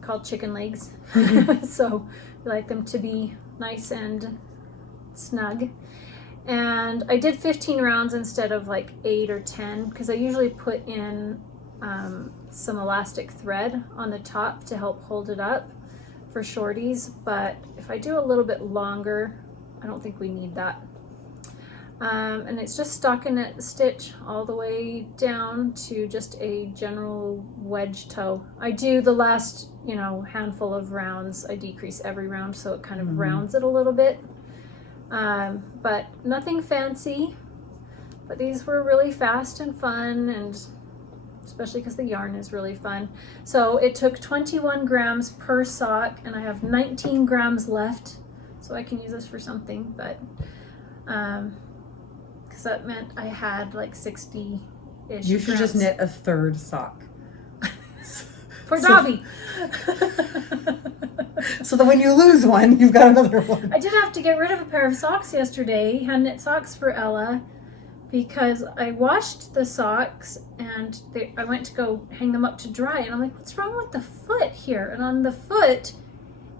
called chicken legs. So we like them to be nice and snug. And I did 15 rounds instead of like 8 or 10, because I usually put in some elastic thread on the top to help hold it up for shorties, but if I do a little bit longer, I don't think we need that. And it's just stockinette stitch all the way down to just a general wedge toe. I do the last, handful of rounds, I decrease every round so it kind of rounds it a little bit. But nothing fancy, but these were really fast and fun, and especially because the yarn is really fun. So it took 21 grams per sock, and I have 19 grams left, so I can use this for something, but because that meant I had like 60-ish You should grams. just knit a third sock. For Dobby. So that when you lose one, you've got another one. I did have to get rid of a pair of socks yesterday, hand knit socks for Ella, because I washed the socks and I went to go hang them up to dry, and I'm like, what's wrong with the foot here? And on the foot,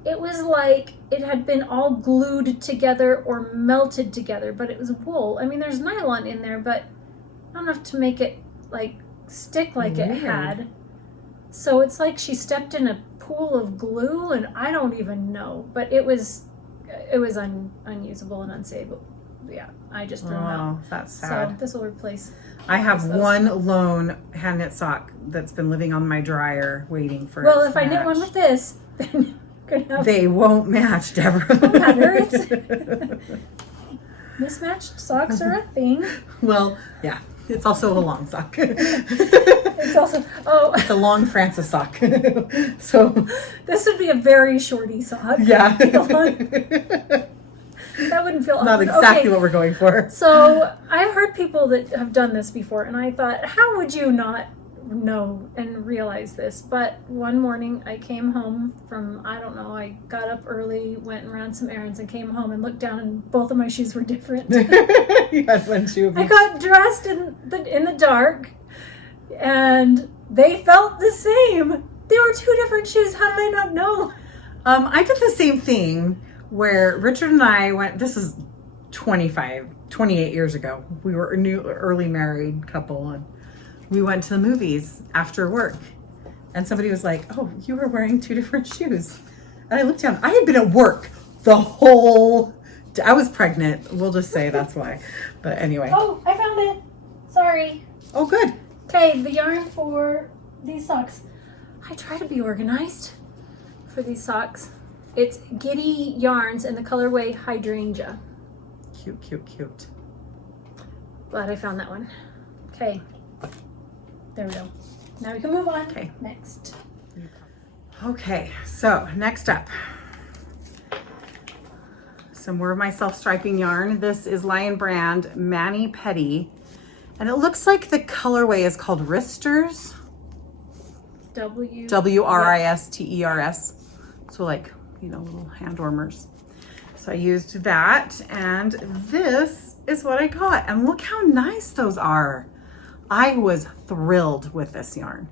it was like it had been all glued together or melted together, but it was wool. I mean, there's nylon in there, but not enough to make it like stick like it had. So it's like she stepped in a pool of glue, and I don't even know, but it was unusable and unsavable. Yeah, I just threw them out. That's sad. So this will replace. I have one lone hand knit sock that's been living on my dryer waiting for. Well, its if I knit match. one with this, then you're gonna have They won't match, Deborah. no matter. Mismatched socks are a thing. Well, yeah. It's also a long sock. It's also It's a long Francis sock. So this would be a very shorty sock. yeah. That wouldn't feel Not awkward. exactly Okay. what we're going for. So I've heard people that have done this before, and I thought, how would you not know and realize this? But one morning I came home from, I don't know, I got up early, went and ran some errands, and came home and looked down, and both of my shoes were different. You had one shoe of I each. got dressed in the dark, and they felt the same. They were two different shoes. How did I not know? I did the same thing where Richard and I went, this is 28 years ago. We were a new early married couple, and we went to the movies after work, and somebody was like, oh, you were wearing two different shoes. And I looked down. I had been at work the whole day. I was pregnant. We'll just say that's why. But anyway. Oh, I found it. Sorry. Oh, good. Okay, the yarn for these socks. I try to be organized for these socks. It's Giddy Yarns in the colorway Hydrangea. Cute, cute, cute. Glad I found that one. Okay. There we go. Now we can move on. Okay. Next. Okay, so next up, some more of my self-striping yarn. This is Lion Brand Mani Petty, and it looks like the colorway is called Wristers. W-R-I-S-T-E-R-S. So like, you know, little hand warmers. So I used that, and this is what I got. And look how nice those are. I was thrilled with this yarn.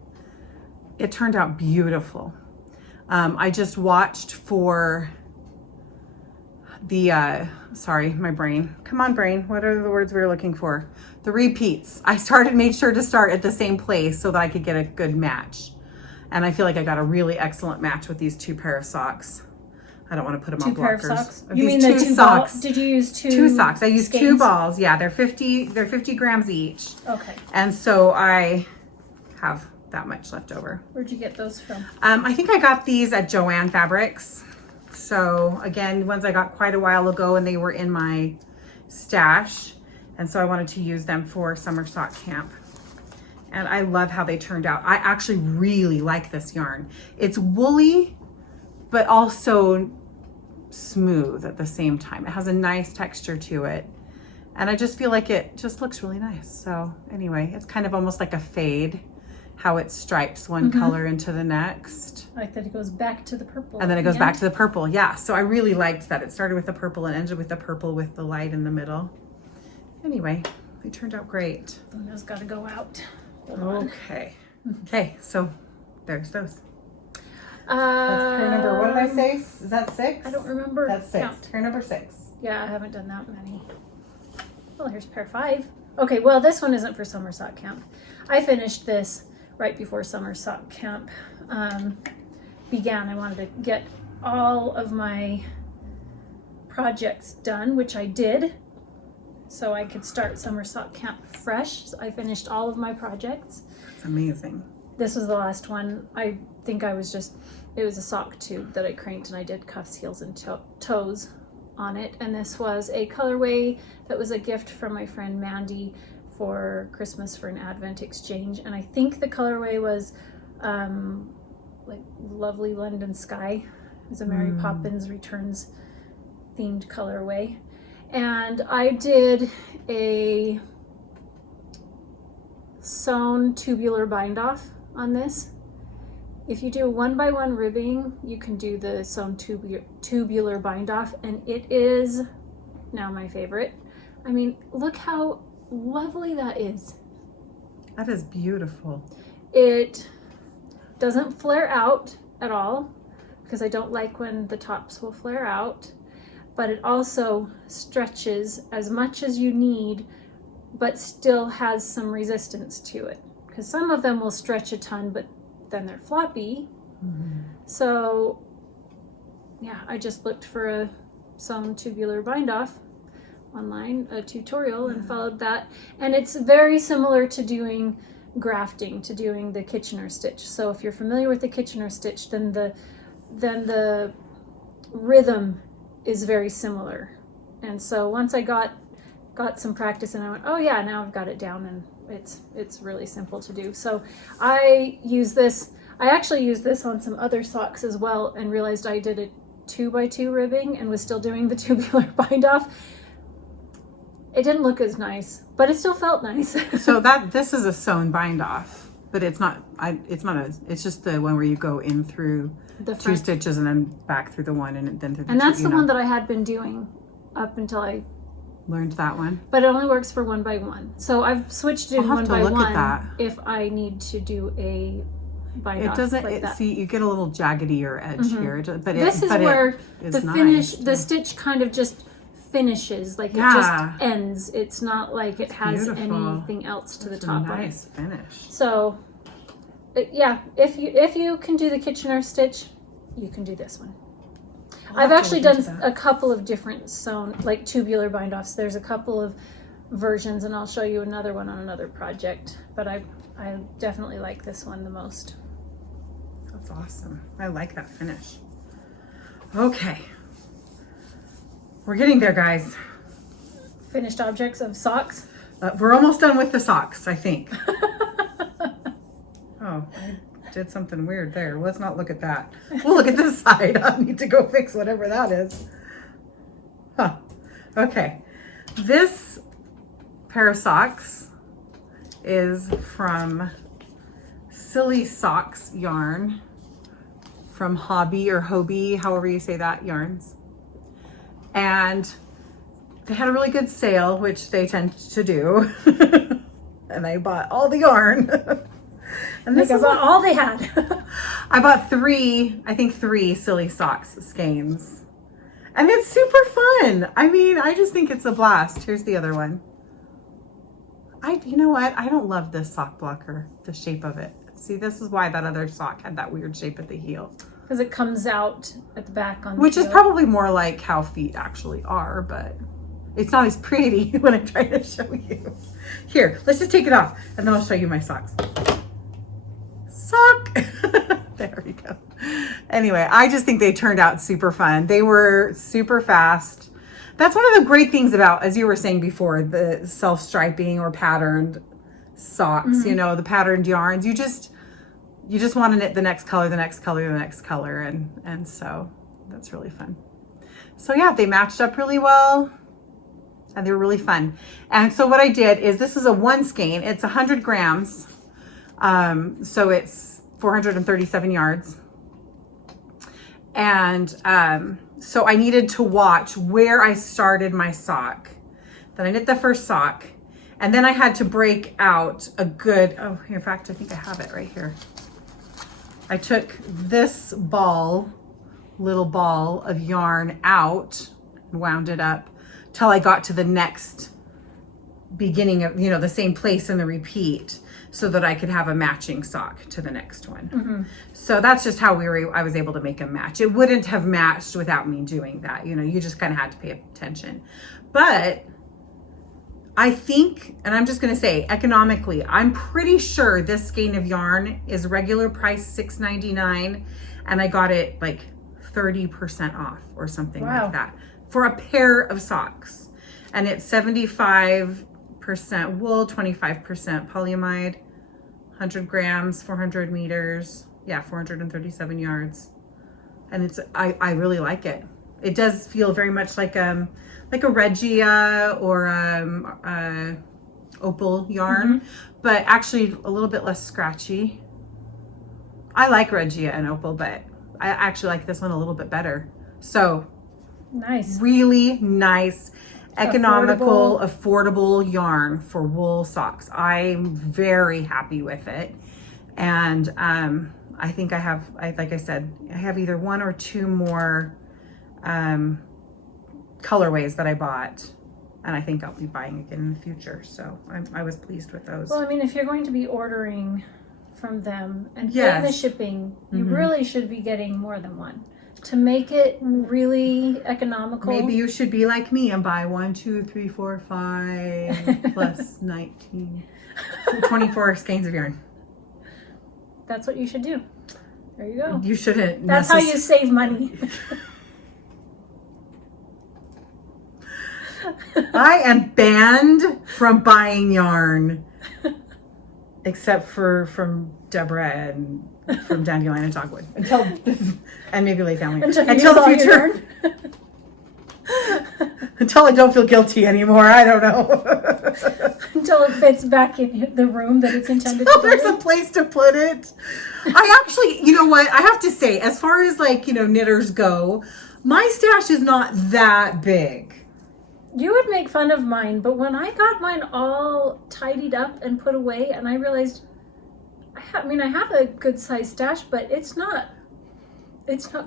It turned out beautiful. I just watched for the, sorry, my brain. Come on, brain. What are the words we were looking for? The repeats. I made sure to start at the same place so that I could get a good match. And I feel like I got a really excellent match with these two pair of socks. I don't want to put them on blockers. Two pair of socks? Of You these mean the two two socks. balls? Did you use two? Two socks. I used two skeins? balls. Yeah, they're 50 grams each. Okay. And so I have that much left over. Where'd you get those from? I think I got these at Joann Fabrics. So again, ones I got quite a while ago, and they were in my stash. And so I wanted to use them for summer sock camp. And I love how they turned out. I actually really like this yarn. It's woolly, but also smooth at the same time. It has a nice texture to it. And I just feel like it just looks really nice. So anyway, it's kind of almost like a fade, how it stripes one color into the next. I like that it goes back to the purple. And then it goes back to the purple. Yeah, so I really liked that. It started with the purple and ended with the purple with the light in the middle. Anyway, they turned out great. Luna's got to go out. Hold on. Okay. Okay, so there's those. That's Pair number, what did I say? Is that 6? I don't remember. That's 6. Count. Pair number 6. Yeah, I haven't done that many. Well, here's pair 5. Okay, well, this one isn't for summer sock camp. I finished this right before summer sock camp began. I wanted to get all of my projects done, which I did, so I could start summer sock camp fresh. So I finished all of my projects. It's amazing. This was the last one. I think it was a sock tube that I cranked, and I did cuffs, heels, and toes on it. And this was a colorway that was a gift from my friend Mandy for Christmas for an Advent exchange. And I think the colorway was like Lovely London Sky. It was a Mary Poppins Returns themed colorway. And I did a sewn tubular bind off on this, If you do 1x1 ribbing, you can do the sewn tubular bind off, and it is now my favorite. I mean, look how lovely that is. That is beautiful. It doesn't flare out at all, because I don't like when the tops will flare out, but it also stretches as much as you need, but still has some resistance to it, because some of them will stretch a ton, but then they're floppy. Mm-hmm. So yeah, I just looked for a sewn tubular bind off online, a tutorial, and followed that. And it's very similar to doing grafting, to doing the Kitchener stitch. So if you're familiar with the Kitchener stitch, then the rhythm is very similar. And so once I got some practice, and I went, oh yeah, now I've got it down, and it's really simple to do. So I actually use this on some other socks as well, and realized I did a 2x2 ribbing and was still doing the tubular bind off. It didn't look as nice, but it still felt nice. So this is a sewn bind off, but it's just the one where you go in through the two stitches and then back through the one and then through the and that's the one that I had been doing up until I learned that one. But it only works for 1x1. So I've switched to 1x1 if I need to do a bind off like that. See, you get a little jaggedier edge here, but this is where the finish, the stitch kind of just finishes, like it just ends. It's not like it has anything else to the top. Nice finish. So yeah, if you can do the Kitchener stitch, you can do this one. I've actually done a couple of different sewn, like tubular bind offs. There's a couple of versions, and I'll show you another one on another project, but I definitely like this one the most. That's awesome. I like that finish. Okay, we're getting there, guys. Finished objects of socks. We're almost done with the socks, I think. Oh, I did something weird there. Let's not look at that. We'll look at this side. I need to go fix whatever that is. Huh. Okay. This pair of socks is from Silly Socks yarn, from Hobby or Hobie, however you say that, yarns. And they had a really good sale, which they tend to do. And I bought all the yarn. And this is all they had. I bought three Silly Socks skeins. And it's super fun. I mean, I just think it's a blast. Here's the other one. You know what? I don't love this sock blocker, the shape of it. See, this is why that other sock had that weird shape at the heel. Because it comes out at the back on the Which heel. is probably more like how feet actually are, but it's not as pretty when I try to show you. Here, let's just take it off and then I'll show you my socks. Sock! There we go. Anyway, I just think they turned out super fun. They were super fast. That's one of the great things about, as you were saying before, the self-striping or patterned socks, you know, the patterned yarns. You just want it the next color, the next color, the next color. And so that's really fun. So yeah, they matched up really well and they were really fun. And so what I did is, this is a one skein. It's 100 grams. So it's 437 yards. And so I needed to watch where I started my sock. Then I did the first sock, and then I had to break out a good, oh, in fact, I think I have it right here. I took this little ball of yarn out, wound it up till I got to the next beginning of, you know, the same place in the repeat, so that I could have a matching sock to the next one. So that's just how I was able to make a match. It wouldn't have matched without me doing that. You know, you just kind of had to pay attention. But I think, and I'm just going to say, economically, I'm pretty sure this skein of yarn is regular price $6.99, and I got it like 30% off or something like that for a pair of socks. And it's 75% wool, 25% polyamide, 100 grams, 400 meters. Yeah, 437 yards. And I really like it. It does feel very much like a Regia or opal yarn, but actually a little bit less scratchy. I like Regia and Opal, but I actually like this one a little bit better. So Nice. really nice, economical, affordable yarn for wool socks. I'm very happy with it. And I think I have, like I said, I have either one or two more colorways that I bought. And I think I'll be buying again in the future. So I was pleased with those. Well, I mean, if you're going to be ordering from them and paying the shipping, you really should be getting more than one to make it really economical. Maybe you should be like me and buy 1, 2, 3, 4, 5 plus 19, 24 skeins of yarn. That's what you should do. There you go. You shouldn't. That's how you save money. I am banned from buying yarn, except for from Deborah and from Dandelion and Dogwood and maybe Lay Family until the future. Until I don't feel guilty anymore. I don't know. Until it fits back in the room that it's intended Until to there's be. a place to put it. I actually, you know what? I have to say, as far as like, knitters go, my stash is not that big. You would make fun of mine, but when I got mine all tidied up and put away, and I realized, I have a good sized stash, but it's not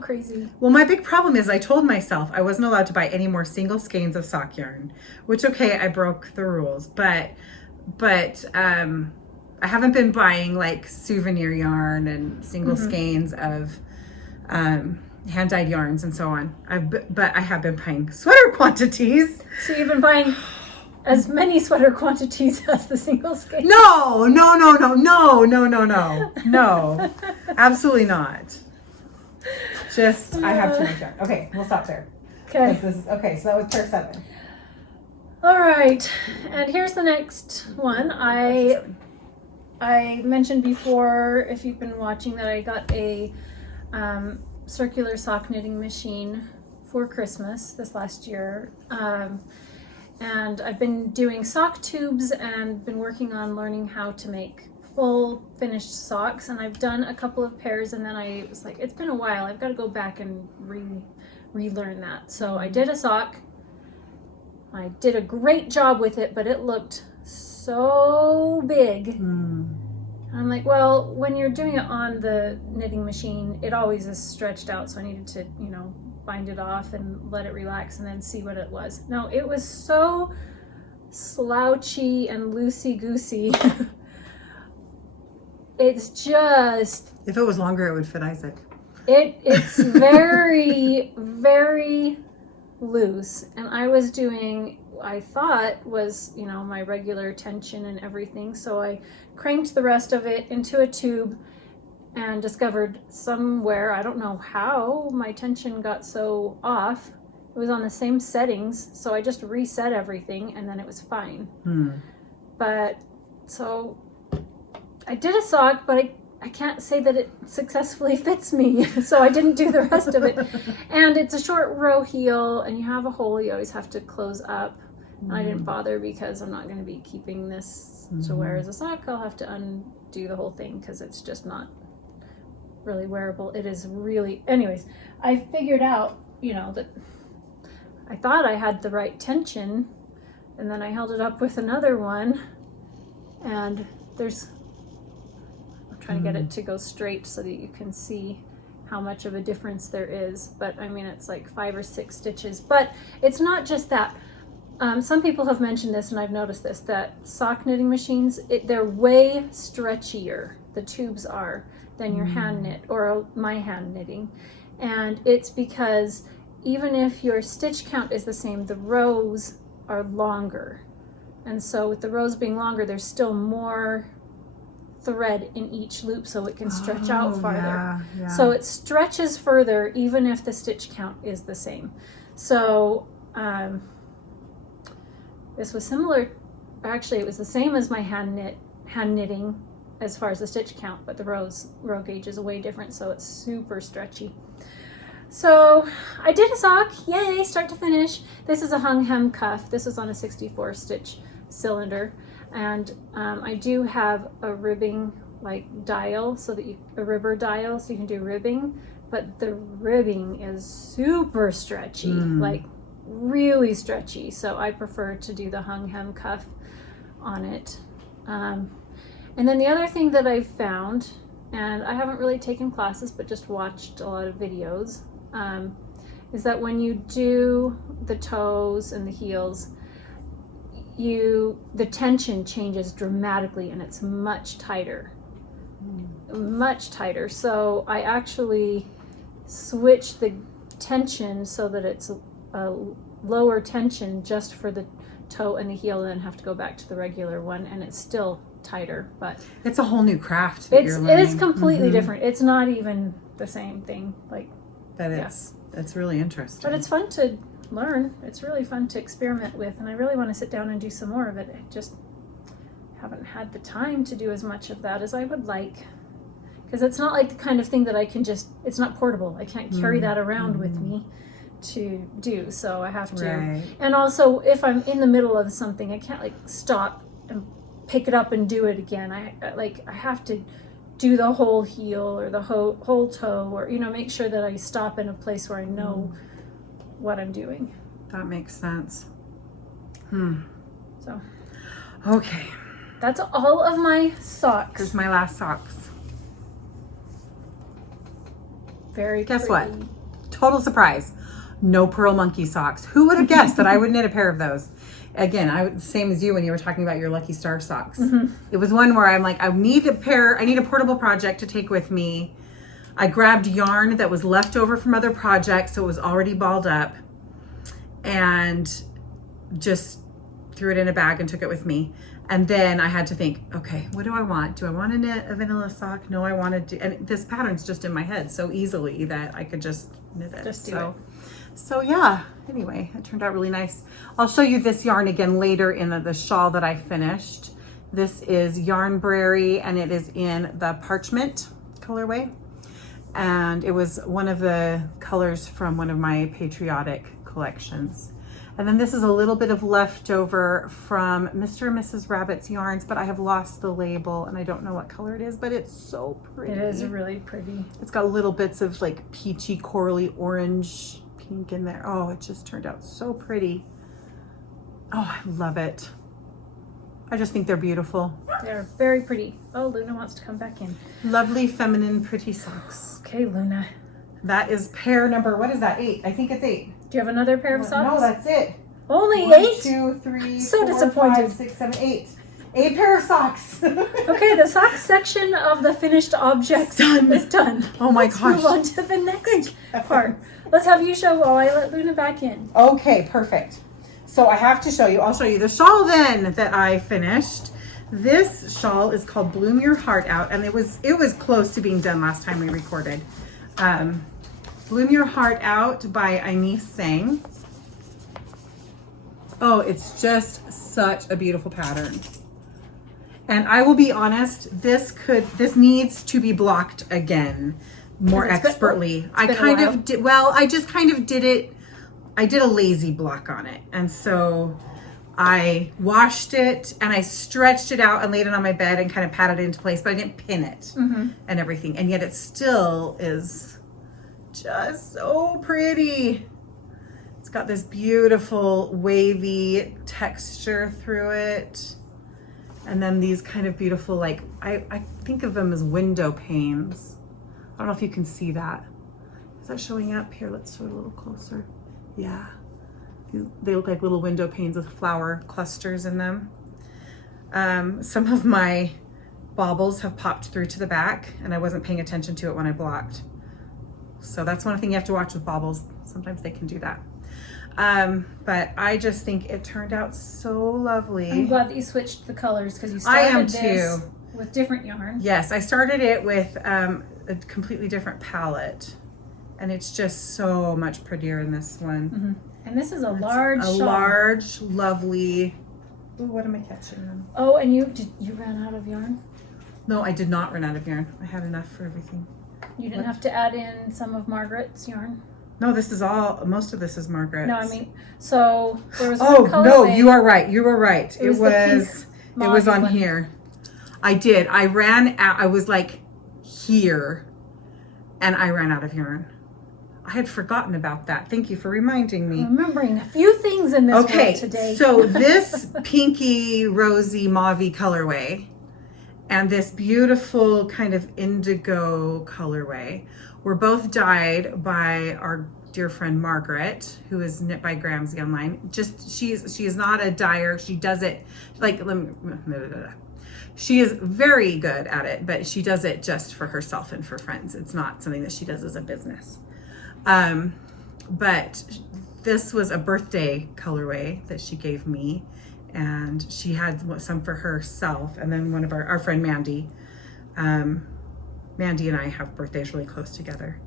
crazy. Well, my big problem is I told myself I wasn't allowed to buy any more single skeins of sock yarn, which, okay, I broke the rules, but I haven't been buying like souvenir yarn and single skeins of hand-dyed yarns and so on. But I have been buying sweater quantities. So you've been buying as many sweater quantities as the single skein? No, absolutely not. Just, I have too much yarn. Okay, we'll stop there. Okay. Okay, so that was pair 7. All right, and here's the next one. I mentioned before, if you've been watching, that I got a circular sock knitting machine for Christmas this last year. And I've been doing sock tubes and been working on learning how to make full finished socks, and I've done a couple of pairs, and then I was like, it's been a while, I've got to go back and relearn that. So I did a sock. I did a great job with it, but it looked so big. I'm like, well, when you're doing it on the knitting machine, it always is stretched out, so I needed to, bind it off and let it relax and then see what it was. No, it was so slouchy and loosey-goosey. It's just... If it was longer, it would fit Isaac. It's very, very loose. And I was doing, I thought was, my regular tension and everything. So I cranked the rest of it into a tube and discovered somewhere, I don't know how, my tension got so off. It was on the same settings, so I just reset everything and then it was fine. But, so I did a sock, but I can't say that it successfully fits me, so I didn't do the rest of it. And it's a short row heel, and you have a hole you always have to close up. And I didn't bother because I'm not going to be keeping this to wear as a sock. I'll have to undo the whole thing because it's just not really wearable. It is really... Anyways, I figured out, that I thought I had the right tension, and then I held it up with another one, and there's... trying to get it to go straight so that you can see how much of a difference there is, but it's like 5 or 6 stitches. But it's not just that. Some people have mentioned this, and I've noticed this, that sock knitting machines, they're way stretchier, the tubes are, than your hand knit or my hand knitting. And it's because even if your stitch count is the same, the rows are longer, and so with the rows being longer, there's still more thread in each loop, so it can stretch out farther. Yeah. So it stretches further even if the stitch count is the same. So this was similar, actually it was the same as my hand knitting as far as the stitch count, but the row gauge is way different, so it's super stretchy. So I did a sock, yay, start to finish. This is a hung hem cuff. This is on a 64 stitch cylinder. And I do have a ribbing like dial, so that a ribber dial, so you can do ribbing, but the ribbing is super stretchy, like really stretchy. So I prefer to do the hung hem cuff on it. And then the other thing that I've found, and I haven't really taken classes, but just watched a lot of videos, is that when you do the toes and the heels, the tension changes dramatically and it's much tighter. Much tighter. So I actually switch the tension so that it's a lower tension just for the toe and the heel, and then have to go back to the regular one, and it's still tighter. But it's a whole new craft that you're learning. It is completely different. It's not even the same thing. It's really interesting. But it's fun to learn. It's really fun to experiment with, and I really want to sit down and do some more of it. I just haven't had the time to do as much of that as I would like, because it's not like the kind of thing that I can just, it's not portable. I can't carry that around with me to do, so I have to. Right. And also, if I'm in the middle of something, I can't like stop and pick it up and do it again. I have to do the whole heel or the whole toe, or make sure that I stop in a place where I know what I'm doing. That makes sense. So okay, that's all of my socks. here's my last socks. Very Guess pretty. what? Total surprise. No pearl monkey socks. Who would have guessed that I would knit a pair of those? Again, same as you when you were talking about your Lucky Star socks. It was one where I'm like, I need a portable project to take with me. I grabbed yarn that was left over from other projects, so it was already balled up, and just threw it in a bag and took it with me. And then I had to think, okay, what do I want? Do I want to knit a vanilla sock? No, I want to do, and this pattern's just in my head so easily that I could just knit it. Just do it. So yeah, anyway, it turned out really nice. I'll show you this yarn again later in the shawl that I finished. This is Yarn Brary, and it is in the parchment colorway. And it was one of the colors from one of my patriotic collections. And then this is a little bit of leftover from Mr. and Mrs. Rabbit's yarns, but I have lost the label and I don't know what color it is, but it's so pretty. It is really pretty. It's got little bits of like peachy, corally orange, pink in there. Oh, it just turned out so pretty. Oh, I love it. I just think they're beautiful. They're very pretty. Oh, Luna wants to come back in. Lovely, feminine, pretty socks. Okay, Luna. That is pair number, what is that, 8? I think it's 8. Do you have another pair of socks? No, that's it. Only 1, 8? 2, 3, So 4, disappointed. 5, 6, 7, 8. 8 pair of socks. Okay, the socks section of the finished objects is done. Oh my Let's gosh. move on to the next part. Let's have you show while I let Luna back in. Okay, perfect. So I have to show you, I'll show you the shawl then that I finished. This shawl is called Bloom Your Heart Out, and it was close to being done last time we recorded. Bloom Your Heart Out by Inese Sang. Oh, it's just such a beautiful pattern. And I will be honest, this needs to be blocked again more expertly. I just kind of did it. I did a lazy block on it. And so I washed it and I stretched it out and laid it on my bed and kind of patted it into place, but I didn't pin it and everything. And yet it still is just so pretty. It's got this beautiful wavy texture through it. And then these kind of beautiful, like, I think of them as window panes. I don't know if you can see that. Is that showing up? Here, let's show it a little closer. Yeah. They look like little window panes with flower clusters in them. Some of my baubles have popped through to the back and I wasn't paying attention to it when I blocked. So that's one thing you have to watch with baubles. Sometimes they can do that. But I just think it turned out so lovely. I'm glad that you switched the colors because you started this with different yarn. Yes, I started it with a completely different palette, and it's just so much prettier in this one. And this is a large shawl. Large, lovely. Ooh, what am I catching? Oh, and you ran out of yarn? No, I did not run out of yarn. I had enough for everything. You didn't have to add in some of Margaret's yarn? No, most of this is Margaret's. No, I mean, so there was one colorway. No, you are right. You were right. It was on here. I did. I ran out. I was like here, and I ran out of yarn. I had forgotten about that. Thank you for reminding me. Remembering a few things in this world today. So this pinky, rosy, mauvey colorway and this beautiful kind of indigo colorway were both dyed by our dear friend Margaret, who is Knit by Gramsy online. She is not a dyer. She does it like, she is very good at it, but she does it just for herself and for friends. It's not something that she does as a business. But this was a birthday colorway that she gave me, and she had some for herself. And then one of our friend Mandy, Mandy and I have birthdays really close together,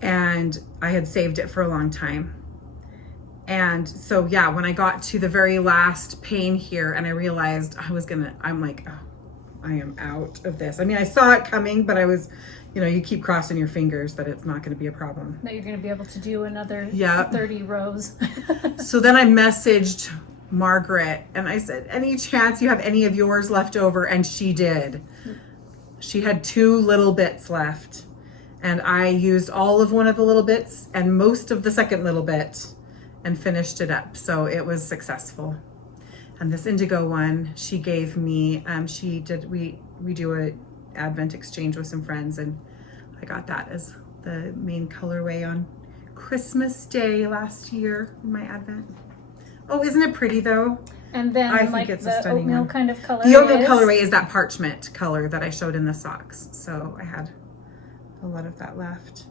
and I had saved it for a long time. And so, yeah, when I got to the very last pane here and I realized I'm like, oh, I am out of this. I mean, I saw it coming, but I was, you keep crossing your fingers that it's not going to be a problem. That you're going to be able to do another 30 rows. So then I messaged Margaret and I said, any chance you have any of yours left over? And she did. She had 2 little bits left. And I used all of one of the little bits and most of the second little bit and finished it up. So it was successful. And this indigo one she gave me, we do a Advent exchange with some friends, and I got that as the main colorway on Christmas Day last year in my Advent. Oh, isn't it pretty though? And then I think it's a stunning oatmeal one. kind of color. The oatmeal colorway is that parchment color that I showed in the socks. So I had a lot of that left.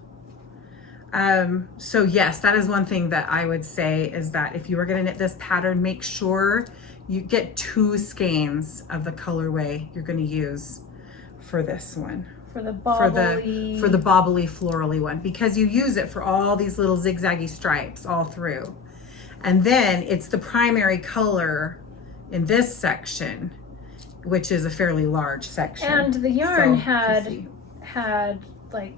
So yes, that is one thing that I would say is that if you are going to knit this pattern, make sure you get 2 skeins of the colorway you're going to use for this one. For the bobbly. For the bobbly florally one, because you use it for all these little zigzaggy stripes all through. And then it's the primary color in this section, which is a fairly large section. And the yarn had like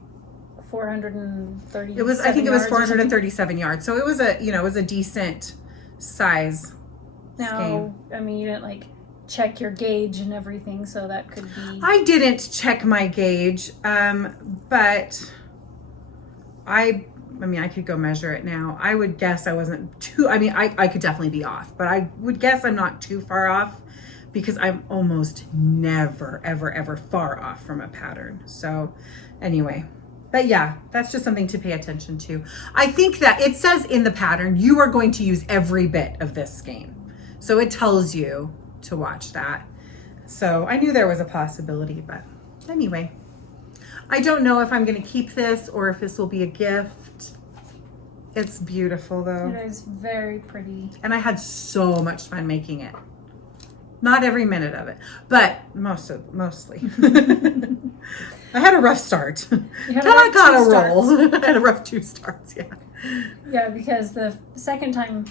430. I think it was 437 yards. So it was a decent size. Now, skein. I mean, you didn't like check your gauge and everything, so that could be. I didn't check my gauge, but I could go measure it now. I would guess I wasn't too. I could definitely be off, but I would guess I'm not too far off, because I'm almost never, ever, ever far off from a pattern. So anyway, but yeah, that's just something to pay attention to. I think that it says in the pattern, you are going to use every bit of this skein. So it tells you to watch that. So I knew there was a possibility, but anyway, I don't know if I'm going to keep this or if this will be a gift. It's beautiful though. It is very pretty. And I had so much fun making it. Not every minute of it, but mostly. I had a rough start. Then I got a roll. I had a rough 2 starts, yeah. Yeah, because the second time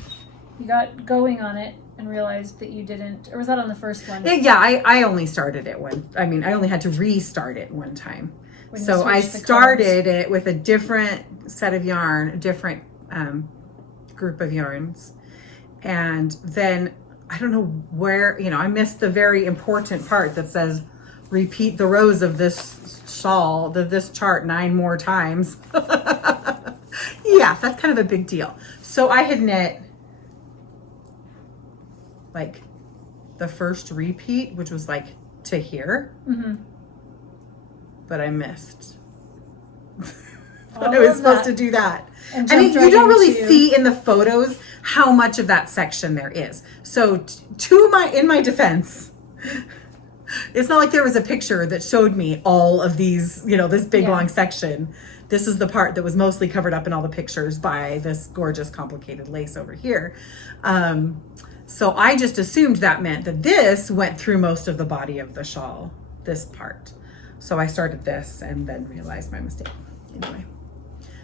you got going on it and realized that you didn't, or was that on the first one? Yeah, I only started it I only had to restart it one time. So I started it with a different set of yarn, a different group of yarns. And then I don't know where, I missed the very important part that says, repeat the rows of this shawl, this chart 9 more times. Yeah, that's kind of a big deal. So I had knit like the first repeat, which was like to here, but I missed. I was supposed to do that. And you don't really see in the photos how much of that section there is. So in my defense, it's not like there was a picture that showed me all of these, this big long section. This is the part that was mostly covered up in all the pictures by this gorgeous complicated lace over here. So I just assumed that meant that this went through most of the body of the shawl, this part. So I started this and then realized my mistake. Anyway,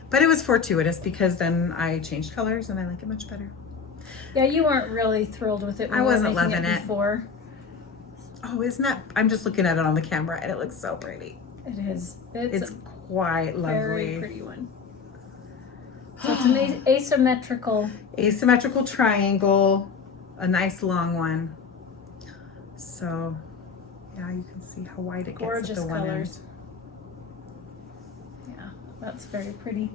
but it was fortuitous because then I changed colors and I like it much better. Yeah, you weren't really thrilled with it when I wasn't making loving it before. Oh, isn't that? I'm just looking at it on the camera and it looks so pretty. It is. It's quite lovely. Very pretty one. So it's an asymmetrical triangle, a nice long one. So Yeah, you can see how wide it gets Gorgeous at the one end. colors. Yeah, that's very pretty.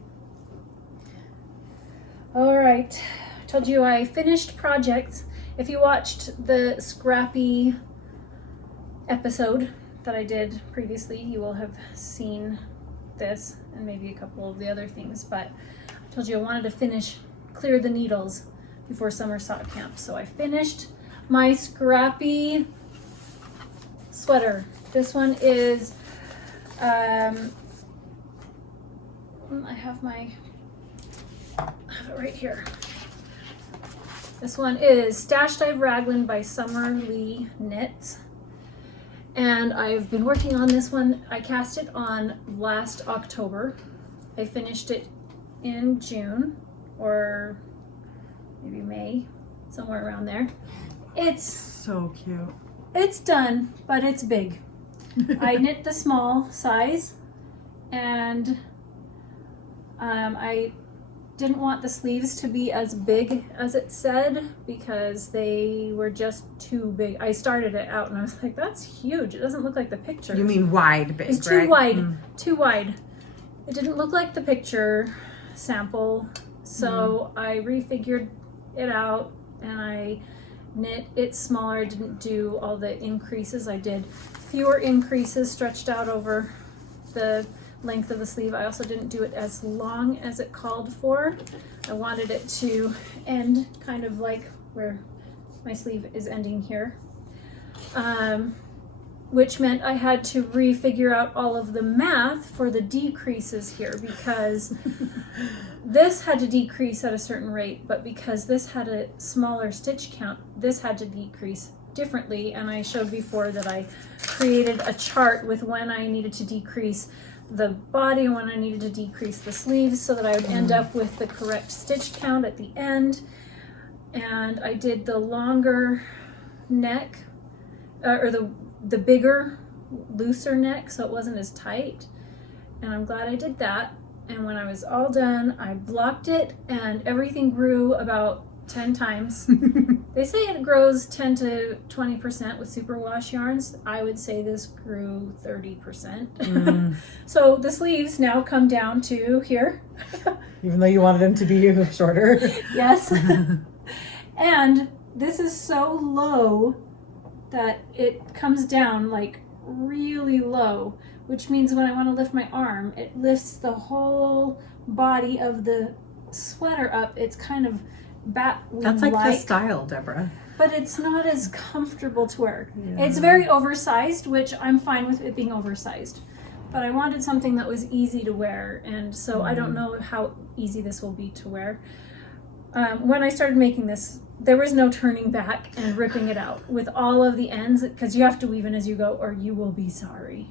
All right, I told you I finished projects. If you watched the scrappy episode that I did previously, you will have seen this and maybe a couple of the other things, but I told you I wanted to clear the needles before summer sock camp. So I finished my scrappy sweater. This one is, I have it right here. This one is Stash Dive Raglan by Summerlee Knits. And I've been working on this one. I cast it on last October. I finished it in June or maybe May, somewhere around there. It's so cute. It's done, but it's big. I knit the small size, and I didn't want the sleeves to be as big as it said because they were just too big. I started it out and I was like, that's huge. It doesn't look like the picture. You mean wide big, It's right? too wide, too wide. It didn't look like the picture sample, so I refigured it out and I knit it smaller. I didn't do all the increases. I did fewer increases stretched out over the length of the sleeve. I also didn't do it as long as it called for. I wanted it to end kind of like where my sleeve is ending here, which meant I had to refigure out all of the math for the decreases here because this had to decrease at a certain rate, but because this had a smaller stitch count, this had to decrease differently. And I showed before that I created a chart with when I needed to decrease the body and when I needed to decrease the sleeves so that I would end up with the correct stitch count at the end. And I did the longer neck, or the bigger, looser neck, so it wasn't as tight. And I'm glad I did that. And when I was all done, I blocked it and everything grew about 10 times. They say it grows 10 to 20% with superwash yarns. I would say this grew 30%. So the sleeves now come down to here. Even though you wanted them to be shorter. Yes. And this is so low that it comes down like really low, which means when I want to lift my arm, it lifts the whole body of the sweater up. It's kind of batwing-like. That's like the style, Deborah. But it's not as comfortable to wear. Yeah. It's very oversized, which I'm fine with it being oversized. But I wanted something that was easy to wear, and so I don't know how easy this will be to wear. When I started making this, there was no turning back and ripping it out with all of the ends, because you have to weave in as you go or you will be sorry.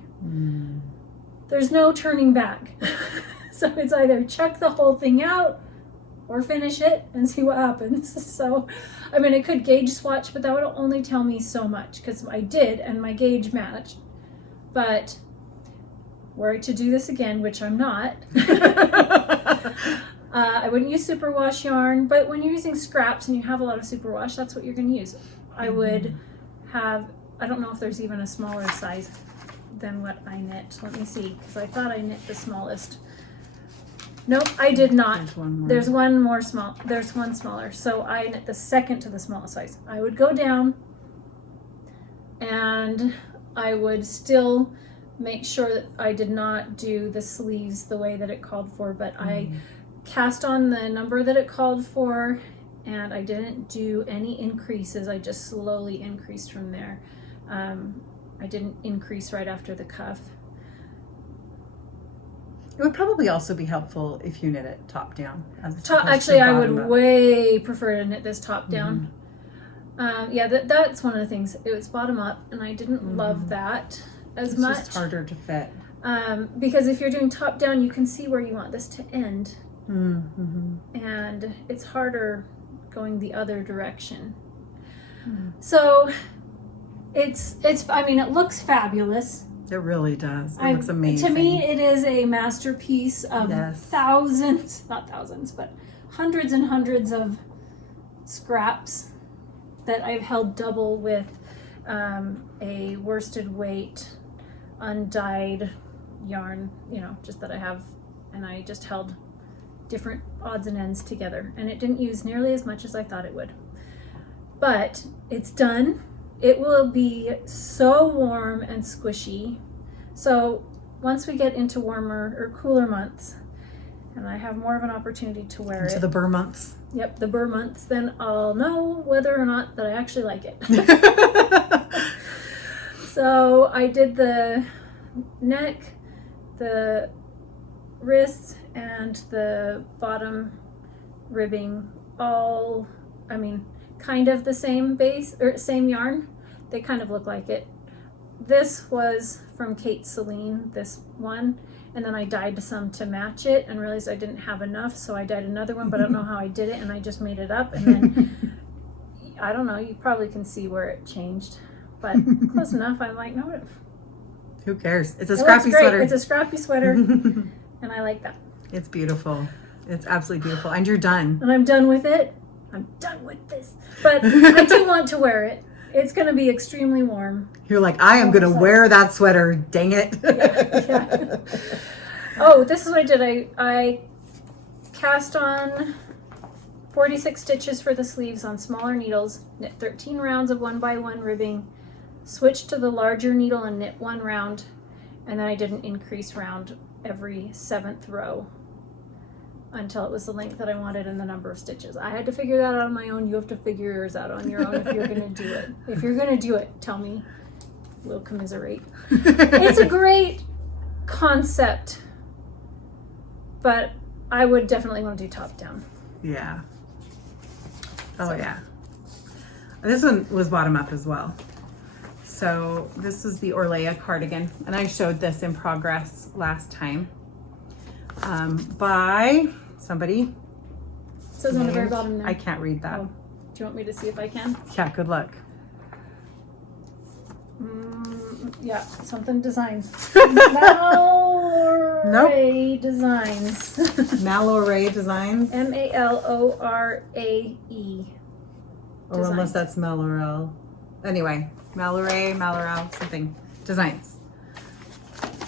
There's no turning back. So it's either check the whole thing out or finish it and see what happens. So, I mean, I could gauge swatch, but that would only tell me so much because I did and my gauge matched. But were I to do this again, which I'm not, I wouldn't use superwash yarn, but when you're using scraps and you have a lot of superwash, that's what you're going to use. I would have, I don't know if there's even a smaller size than what I knit. Let me see, because I thought I knit the smallest. Nope, I did not. There's one more. There's one more small. There's one smaller. So I knit the second to the smallest size. I would go down and I would still make sure that I did not do the sleeves the way that it called for, but I cast on the number that it called for and I didn't do any increases. I just slowly increased from there. I didn't increase right after the cuff. It would probably also be helpful if you knit it top down. Actually, I would way prefer to knit this top down. Yeah, that's one of the things. It was bottom up, and I didn't love that as much. It's just harder to fit. Because if you're doing top down, you can see where you want this to end. And it's harder going the other direction. So it's. I mean, it looks fabulous. It really does. It looks amazing. To me, it is a masterpiece of thousands, not thousands, but hundreds and hundreds of scraps that I've held double with a worsted weight undyed yarn, just that I have, and I just held different odds and ends together, and it didn't use nearly as much as I thought it would. But it's done. It will be so warm and squishy. So once we get into warmer or cooler months, and I have more of an opportunity to wear it. Into the burr months. Yep, the burr months, then I'll know whether or not that I actually like it. So I did the neck, the wrists, and the bottom ribbing all, kind of the same base or same yarn. They kind of look like it. This was from Kate Celine, this one, and then I dyed some to match it and realized I didn't have enough, so I dyed another one, but I don't know how I did it, and I just made it up, and then I don't know, you probably can see where it changed, but close enough. I'm like, no, who cares? It's a scrappy sweater. It's a scrappy sweater, and I like that. It's beautiful. It's absolutely beautiful, and you're done. And I'm done with it. I'm done with this, but I do want to wear it. It's going to be extremely warm. You're like, I am going to wear that sweater. Dang it. Yeah. Oh, this is what I did. I cast on 46 stitches for the sleeves on smaller needles, knit 13 rounds of 1x1 ribbing, switched to the larger needle and knit 1 round, and then I did an increase round every 7th row until it was the length that I wanted and the number of stitches. I had to figure that out on my own. You have to figure yours out on your own if you're going to do it. If you're going to do it, tell me. We'll commiserate. It's a great concept, but I would definitely want to do top down. Yeah. Oh, yeah. This one was bottom up as well. So this is the Orlea Cardigan, and I showed this in progress last time by somebody. It says on the very bottom now. I can't read that. Oh. Do you want me to see if I can? Yeah, good luck. Yeah, something designs. Mallorae Designs. Mallorae Designs? Mallorae. Or unless that's Mallorae. Anyway, Mallorae, something. Designs.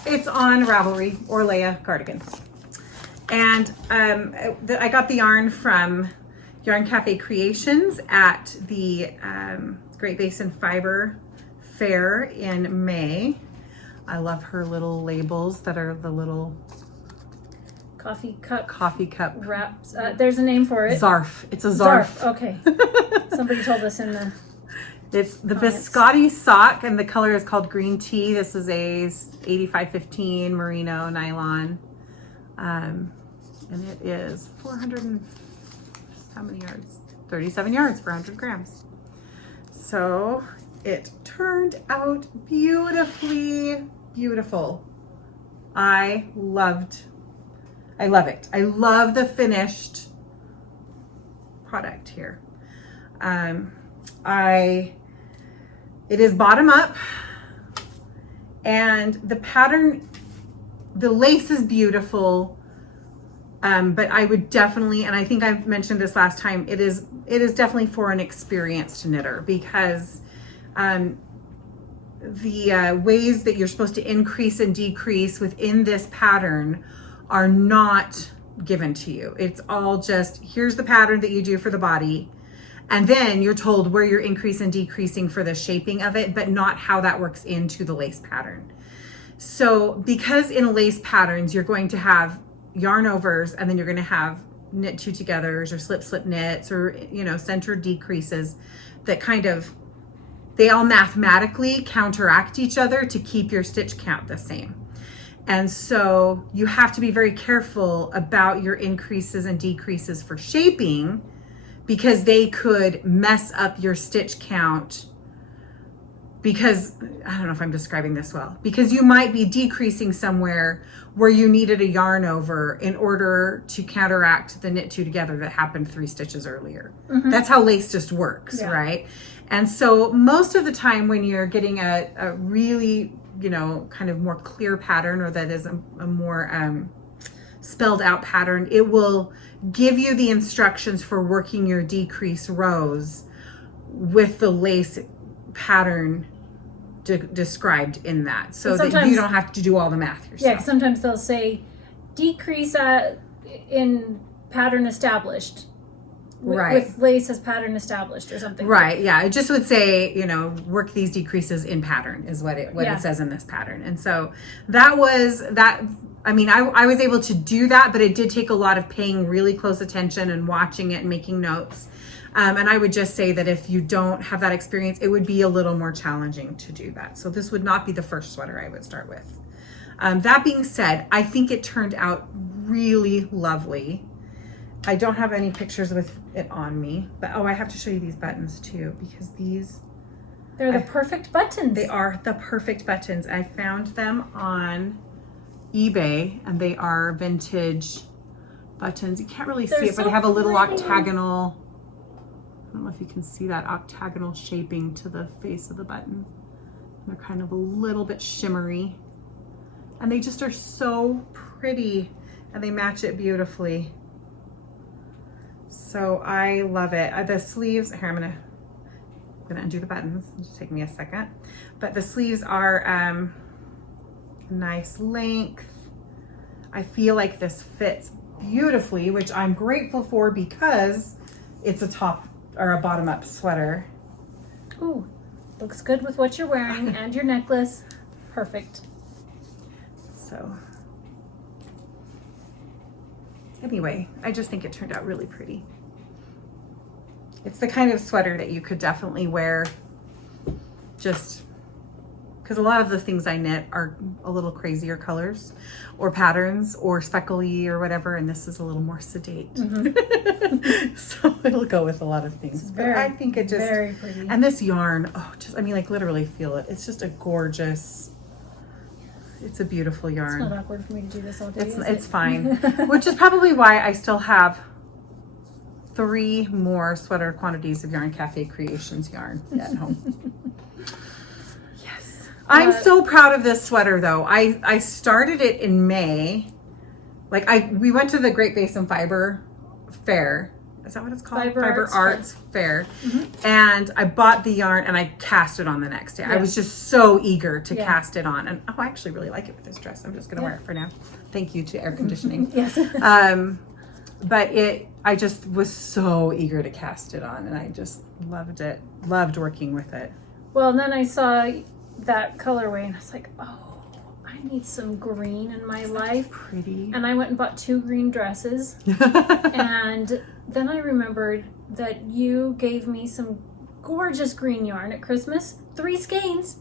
It's on Ravelry, Orlea Cardigan. And I got the yarn from Yarn Cafe Creations at the Great Basin Fiber Fair in May. I love her little labels that are the little coffee cup wraps. There's a name for it. Zarf. It's a zarf. Okay. Somebody told us in the It's the comments. biscotti sock, and the color is called green tea. This is a 8515 merino nylon. And it is 400 and how many yards? 37 yards for 100 grams. So it turned out beautifully beautiful. I love it. I love the finished product here. It is bottom up, and the pattern, the lace is beautiful. But I would definitely, and I think I've mentioned this last time, it is definitely for an experienced knitter, because the ways that you're supposed to increase and decrease within this pattern are not given to you. It's all just, here's the pattern that you do for the body, and then you're told where you're increasing and decreasing for the shaping of it, but not how that works into the lace pattern. So because in lace patterns, you're going to have yarn overs, and then you're going to have knit two togethers or slip knits, or center decreases that kind of, they all mathematically counteract each other to keep your stitch count the same. And so you have to be very careful about your increases and decreases for shaping, because they could mess up your stitch count. Because, I don't know if I'm describing this well, because you might be decreasing somewhere where you needed a yarn over in order to counteract the knit two together that happened 3 stitches earlier. Mm-hmm. That's how lace just works, yeah. Right? And so most of the time when you're getting a really, kind of more clear pattern, or that is a more spelled out pattern, it will give you the instructions for working your decrease rows with the lace pattern described in that, so And that you don't have to do all the math yourself. Yeah, 'cause sometimes they'll say decrease in pattern established. Right. With lace as pattern established or something. Right. Yeah. It just would say, work these decreases in pattern is what it says in this pattern. And so that was that. I mean, I was able to do that, but it did take a lot of paying really close attention and watching it and making notes. And I would just say that if you don't have that experience, it would be a little more challenging to do that. So this would not be the first sweater I would start with. That being said, I think it turned out really lovely. I don't have any pictures with it on me, but I have to show you these buttons too, because they're the perfect buttons. They are the perfect buttons. I found them on eBay, and they are vintage buttons. You can't really see it, but they have a little octagonal, I don't know if you can see that octagonal shaping to the face of the button. They're kind of a little bit shimmery, and they just are so pretty, and they match it beautifully. So I love it. The sleeves, here I'm gonna undo the buttons. It'll just take me a second. But the sleeves are nice length. I feel like this fits beautifully, which I'm grateful for because it's a top or a bottom up sweater. Ooh, looks good with what you're wearing and your necklace. Perfect. So anyway, I just think it turned out really pretty. It's the kind of sweater that you could definitely wear just because a lot of the things I knit are a little crazier colors or patterns or speckly or whatever, and this is a little more sedate. Mm-hmm. So it'll go with a lot of things. I think it just very pretty. And this yarn, literally feel it. It's just a gorgeous. It's a beautiful yarn. It's not awkward for me to do this all day. It's fine. Which is probably why I still have 3 more sweater quantities of Yarn Cafe Creations yarn at home. Yes. I'm so proud of this sweater though. I started it in May. We went to the Great Basin Fiber Fair. Is that what it's called? Fiber Arts Fair. Mm-hmm. And I bought the yarn and I cast it on the next day. Yeah. I was just so eager to cast it on. And I actually really like it with this dress. I'm just going to wear it for now. Thank you to air conditioning. Yes. But I just was so eager to cast it on, and I just loved it. Loved working with it. Well, and then I saw that colorway and I was like, oh, I need some green in my life. Pretty. And I went and bought 2 green dresses. And then I remembered that you gave me some gorgeous green yarn at Christmas. 3 skeins.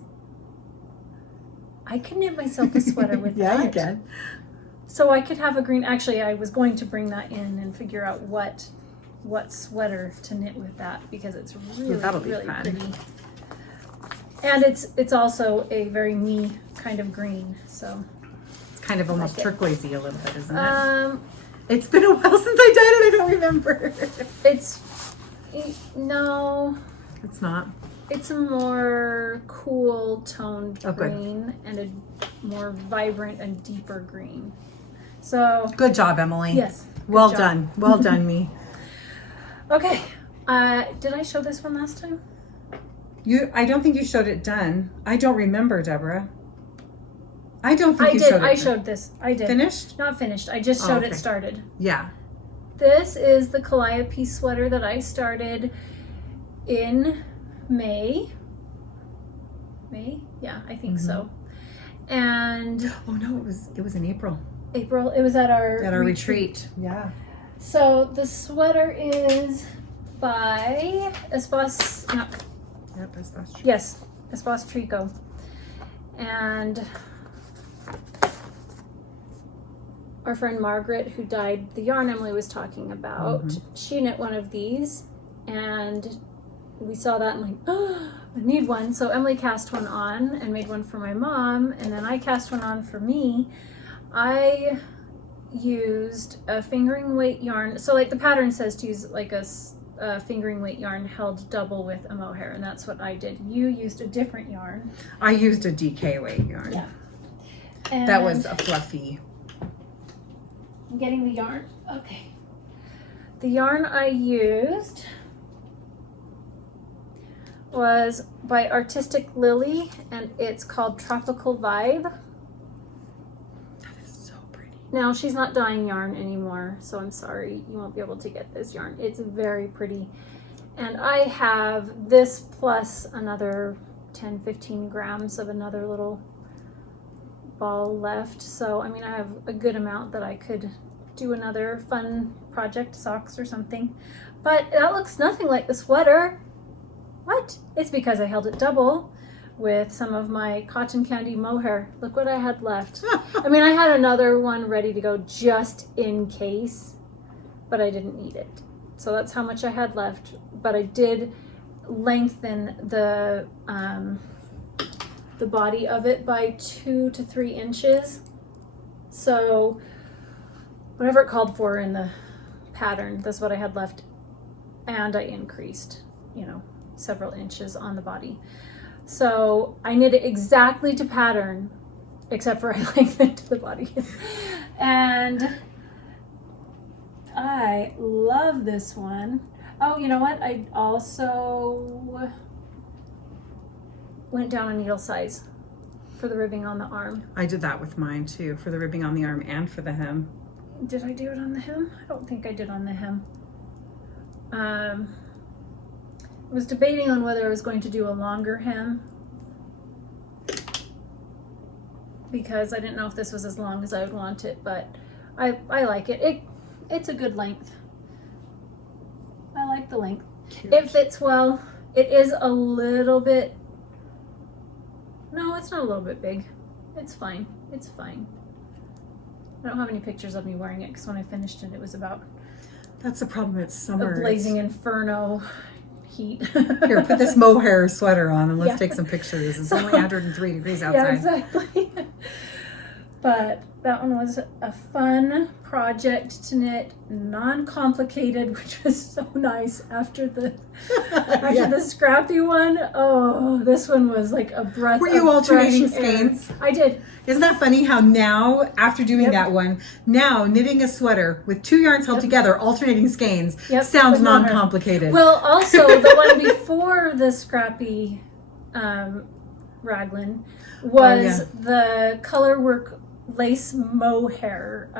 I can knit myself a sweater with that. Yeah, you can. So I could have a green. Actually, I was going to bring that in and figure out what sweater to knit with that, because it's really, really fun. Pretty. And it's also a very me kind of green, so it's kind of almost turquoisey a little bit, isn't it? It's been a while since I dyed it. I don't remember. No, it's not. It's a more cool toned green and a more vibrant and deeper green. So good job, Emily. Yes. Well done. Well done, me. Okay. Did I show this one last time? I don't think you showed it done. I don't remember, Deborah. I don't think you showed it. I showed this. I did. Finished? Not finished. I just showed it started. Yeah. This is the Calliope sweater that I started in May. Yeah, I think so. And oh no, it was in April. It was at our retreat. Yeah. So the sweater is by Espace. No. Yep, Espace. Yes, Espace Tricot. And our friend Margaret, who dyed the yarn Emily was talking about, she knit one of these, and we saw that and oh, I need one. So Emily cast one on and made one for my mom, and then I cast one on for me. I used a fingering weight yarn. So the pattern says to use a fingering weight yarn held double with a mohair, and that's what I did. You used a different yarn. I used a DK weight yarn. Yeah. And that was a fluffy. I'm getting the yarn. Okay. The yarn I used was by Artistic Lily, and it's called Tropical Vibe. That is so pretty. Now, she's not dyeing yarn anymore, so I'm sorry, you won't be able to get this yarn. It's very pretty. And I have this plus another 10-15 grams of another little ball left. So, I mean, I have a good amount that I could do another fun project, socks or something. But that looks nothing like the sweater. What? It's because I held it double with some of my cotton candy mohair. Look what I had left. I mean, I had another one ready to go just in case, but I didn't need it. So that's how much I had left. But I did lengthen the body of it by 2 to 3 inches. So whatever it called for in the pattern, that's what I had left. And I increased, you know, several inches on the body. So I knit it exactly to pattern, except for I lengthened the body. And I love this one. Oh, you know what? I also went down a needle size for the ribbing on the arm. I did that with mine too, for the ribbing on the arm and for the hem. Did I do it on the hem? I don't think I did on the hem. I was debating on whether I was going to do a longer hem because I didn't know if this was as long as I would want it, but I like it. It's a good length. I like the length. Cute. It fits well. It is a little bit, no, it's not a little bit big. It's fine. It's fine. I don't have any pictures of me wearing it because when I finished it, it was about That's the problem. It's summer. a blazing inferno heat. Here, put this mohair sweater on and let's Yeah. take some pictures. It's only 103 degrees outside. Yeah, exactly. But that one was a fun project to knit, non-complicated, which was so nice after the Yeah. the scrappy one. Oh, this one was like a breath. Were you of alternating fresh air. skeins? I did. Isn't that funny how now, after doing Yep. that one, now knitting a sweater with 2 yarns held Yep. together, alternating skeins, Yep, sounds with mohair. non-complicated. Well, also the one before the scrappy raglan was the color work lace mohair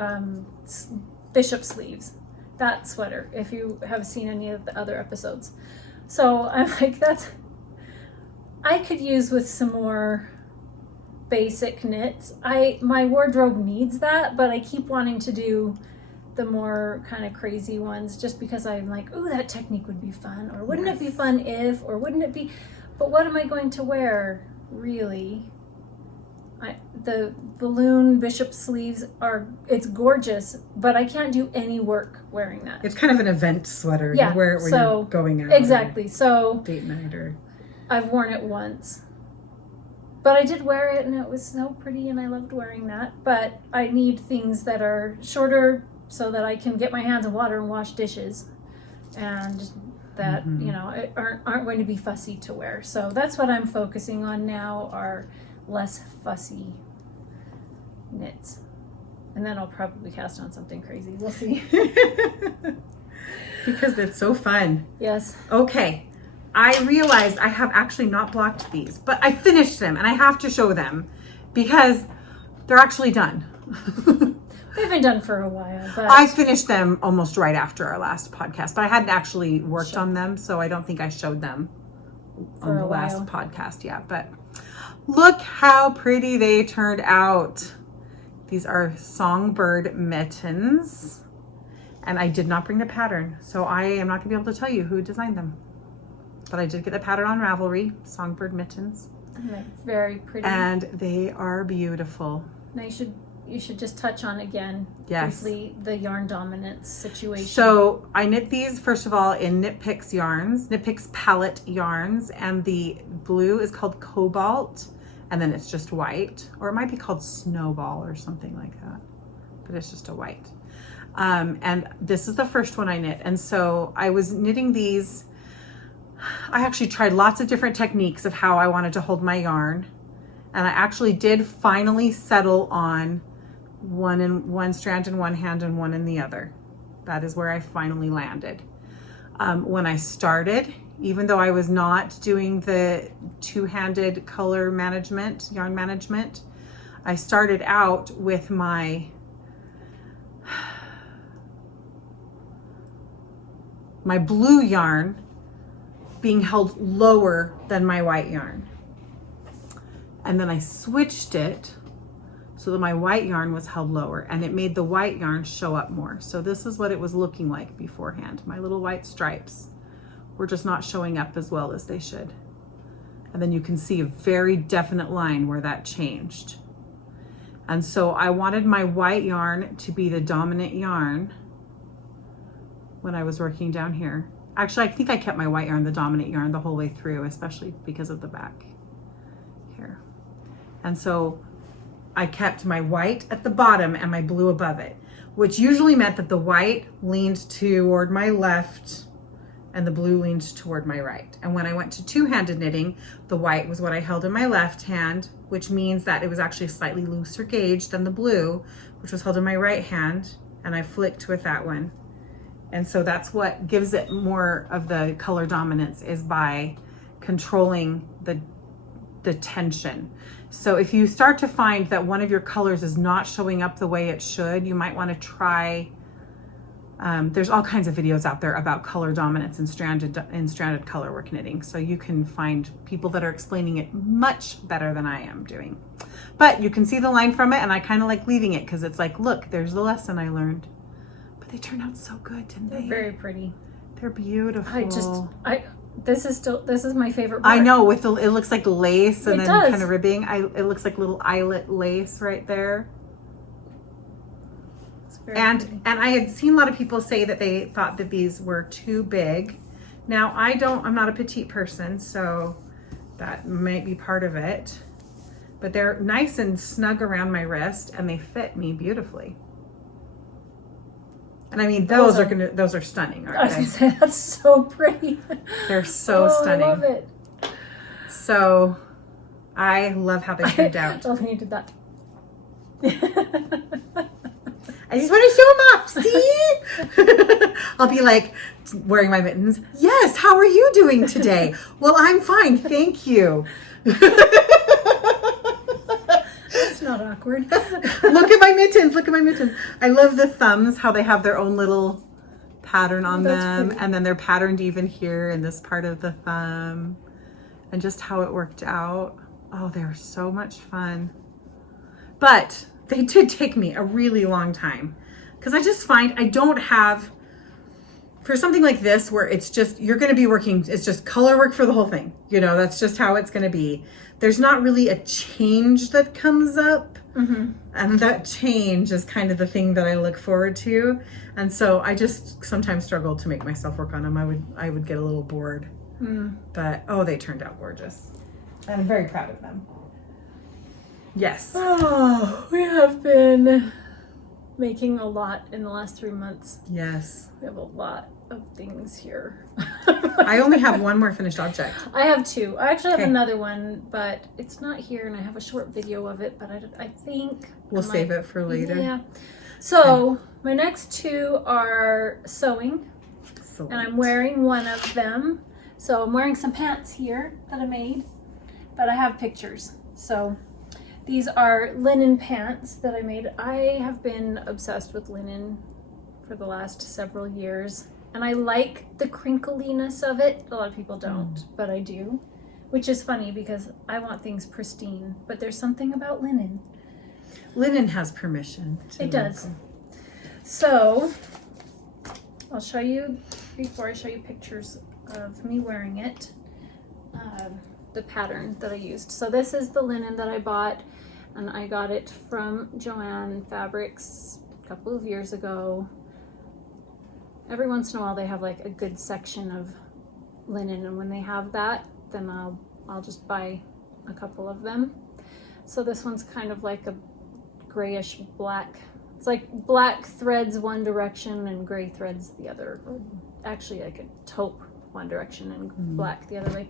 bishop sleeves. That sweater, if you have seen any of the other episodes. So I'm like, I could use with some more basic knits. My wardrobe needs that, but I keep wanting to do the more kind of crazy ones just because I'm like, oh, that technique would be fun, or wouldn't it be Yes. fun if, or wouldn't it be, but what am I going to wear really? The balloon bishop sleeves it's gorgeous, but I can't do any work wearing that. It's kind of an event sweater. Yeah, You wear it when so- you're going out. Exactly. So Or date night or... I've worn it once, but I did wear it and it was so pretty and I loved wearing that. But I need things that are shorter so that I can get my hands in water and wash dishes, and that Mhm. you know aren't going to be fussy to wear. So that's what I'm focusing on now, are less fussy knits, and then I'll probably cast on something crazy. We'll see. Because it's so fun. Yes. Okay, I realized I have actually not blocked these, but I finished them and I have to show them because they're actually done. They've been done for a while, but I finished them almost right after our last podcast, but I hadn't actually worked on them, so I don't think I showed them For on a the last while. podcast yet. But look how pretty they turned out. These are Songbird Mittens, and I did not bring the pattern, so I am not going to be able to tell you who designed them. But I did get the pattern on Ravelry, Songbird Mittens, and they're very pretty. and they are beautiful. Now you should just touch on again Yes. briefly the yarn dominance situation. So I knit these first of all in Knit Picks yarns, Knit Picks palette yarns, and the blue is called Cobalt, and then it's just white, or it might be called Snowball or something like that, but it's just a white. And this is the first one I knit, and so I was knitting these. I actually tried lots of different techniques of how I wanted to hold my yarn, and I actually did finally settle on one strand in one hand and one in the other. That is where I finally landed. When I started, even though I was not doing the two-handed color management, yarn management, I started out with my blue yarn being held lower than my white yarn. And then I switched it so that my white yarn was held lower, and it made the white yarn show up more. So this is what it was looking like beforehand. My little white stripes were just not showing up as well as they should. And then you can see a very definite line where that changed. And so I wanted my white yarn to be the dominant yarn when I was working down here. Actually, I think I kept my white yarn the dominant yarn the whole way through, especially because of the back here. And so I kept my white at the bottom and my blue above it, which usually meant that the white leaned toward my left and the blue leaned toward my right. And when I went to two-handed knitting, the white was what I held in my left hand, which means that it was actually slightly looser gauge than the blue, which was held in my right hand, and I flicked with that one. And so that's what gives it more of the color dominance, is by controlling the tension. So if you start to find that one of your colors is not showing up the way it should, you might want to try, there's all kinds of videos out there about color dominance in stranded color work knitting. So you can find people that are explaining it much better than I am doing. But you can see the line from it, and I kind of like leaving it because it's like, look, there's the lesson I learned. But they turned out so good, didn't they? They're very pretty. They're beautiful. This is my favorite part. I know, with it looks like lace and It then does. kind of ribbing. It looks like little eyelet lace right there. It's very And I had seen a lot of people say that they thought that these were too big. Now I'm not a petite person, so that might be part of it. But they're nice and snug around my wrist, and they fit me beautifully. And I mean, those are stunning, I aren't was they? gonna say, that's so pretty. They're so stunning. I love it. So I love how they turned out. I love when you did that. I just want to show them off. See? I'll be like wearing my mittens. Yes, how are you doing today? Well, I'm fine, thank you. It's not awkward. Look at my mittens. Look at my mittens. I love the thumbs, how they have their own little pattern on them. Pretty. And then they're patterned even here in this part of the thumb. And just how it worked out. Oh, they're so much fun. But they did take me a really long time. Because I just find I don't have, for something like this where it's just, you're going to be working, it's just color work for the whole thing. You know, that's just how it's going to be. There's not really a change that comes up. Mm-hmm. And that change is kind of the thing that I look forward to. And so I just sometimes struggle to make myself work on them. I would get a little bored. But, oh, they turned out gorgeous. And I'm very proud of them. Yes. Oh, we have been making a lot in the last 3 months. Yes. We have a lot of things here. I only have one more finished object. I have two. I actually have Okay. another one, but it's not here, and I have a short video of it, but I think We'll save it for later. Yeah. So my next two are sewing, Excellent. and I'm wearing one of them. So I'm wearing some pants here that I made, but I have pictures. So these are linen pants that I made. I have been obsessed with linen for the last several years, and I like the crinkliness of it. A lot of people don't, but I do, which is funny because I want things pristine, but there's something about linen. Linen has permission. It does. So I'll show you, before I show you pictures of me wearing it, the pattern that I used. So this is the linen that I bought, and I got it from Joann Fabrics a couple of years ago. Every once in a while they have like a good section of linen, and when they have that, then I'll just buy a couple of them. So this one's kind of like a grayish black. It's like black threads one direction and gray threads the other, or actually like a taupe one direction and black the other way.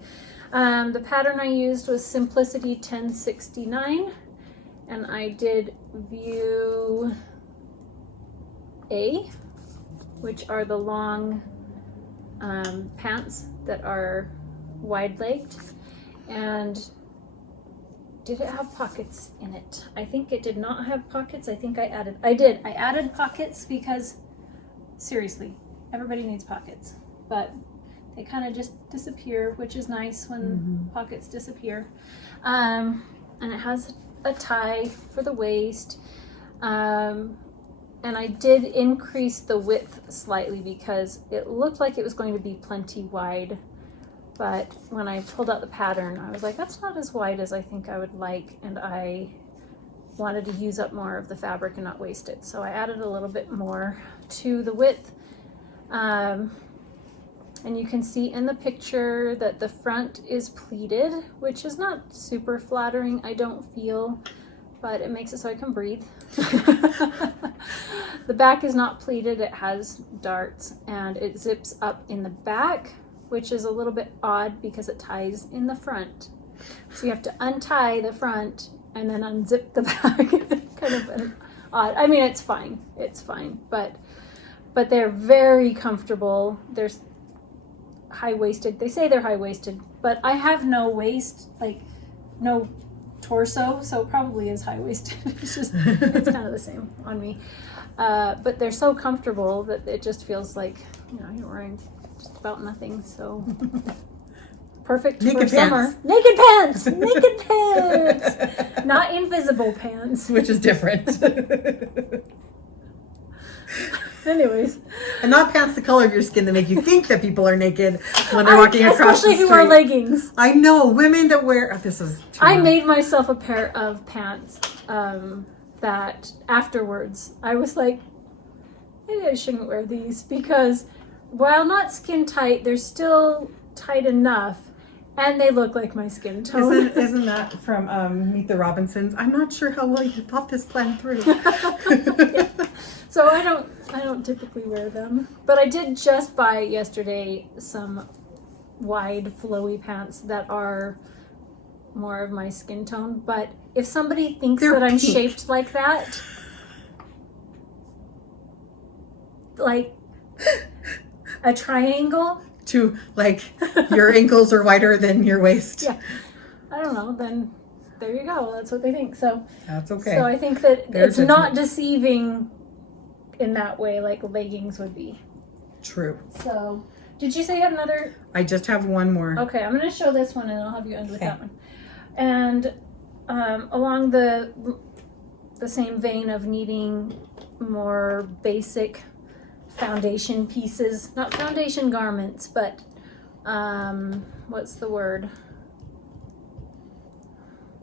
The pattern I used was Simplicity 1069, and I did view A, which are the long pants that are wide-legged. And did it have pockets in it? I think it did not have pockets. I think I added pockets because seriously, everybody needs pockets, but they kind of just disappear, which is nice when pockets disappear. And it has a tie for the waist. And I did increase the width slightly because it looked like it was going to be plenty wide. But when I pulled out the pattern, I was like, that's not as wide as I think I would like. And I wanted to use up more of the fabric and not waste it. So I added a little bit more to the width. And you can see in the picture that the front is pleated, which is not super flattering, I don't feel, but it makes it so I can breathe. The back is not pleated, it has darts, and it zips up in the back, which is a little bit odd because it ties in the front. So you have to untie the front and then unzip the back. Kind of an odd, I mean, it's fine, but they're very comfortable. They're high-waisted. They say they're high-waisted, but I have no waist, like no torso, so it probably is high-waisted. It's kind of the same on me. But they're so comfortable that it just feels like, you're wearing just about nothing, so perfect for summer. Naked pants! Naked pants! Not invisible pants. Which is different. Anyways. And not pants the color of your skin that make you think that people are naked when they're walking across the street. Especially who wear leggings. I know, women that wear, this is too I much. made myself a pair of pants that afterwards I was like, maybe I shouldn't wear these because while not skin tight, they're still tight enough and they look like my skin tone. Isn't that from Meet the Robinsons? I'm not sure how well you thought this plan through. Yeah. So I don't typically wear them, but I did just buy yesterday some wide flowy pants that are more of my skin tone. But if somebody thinks They're that I'm pink. shaped like that, like a triangle, To like your ankles are wider than your waist. yeah, I don't know, then there you go. That's what they think. So That's okay. So I think that Their it's not judgment. deceiving in that way like leggings would be. True. So did you say you had another? I just have one more. Okay, I'm going to show this one and I'll have you end with Okay. that one. And along the same vein of needing more basic foundation pieces, not foundation garments, but what's the word?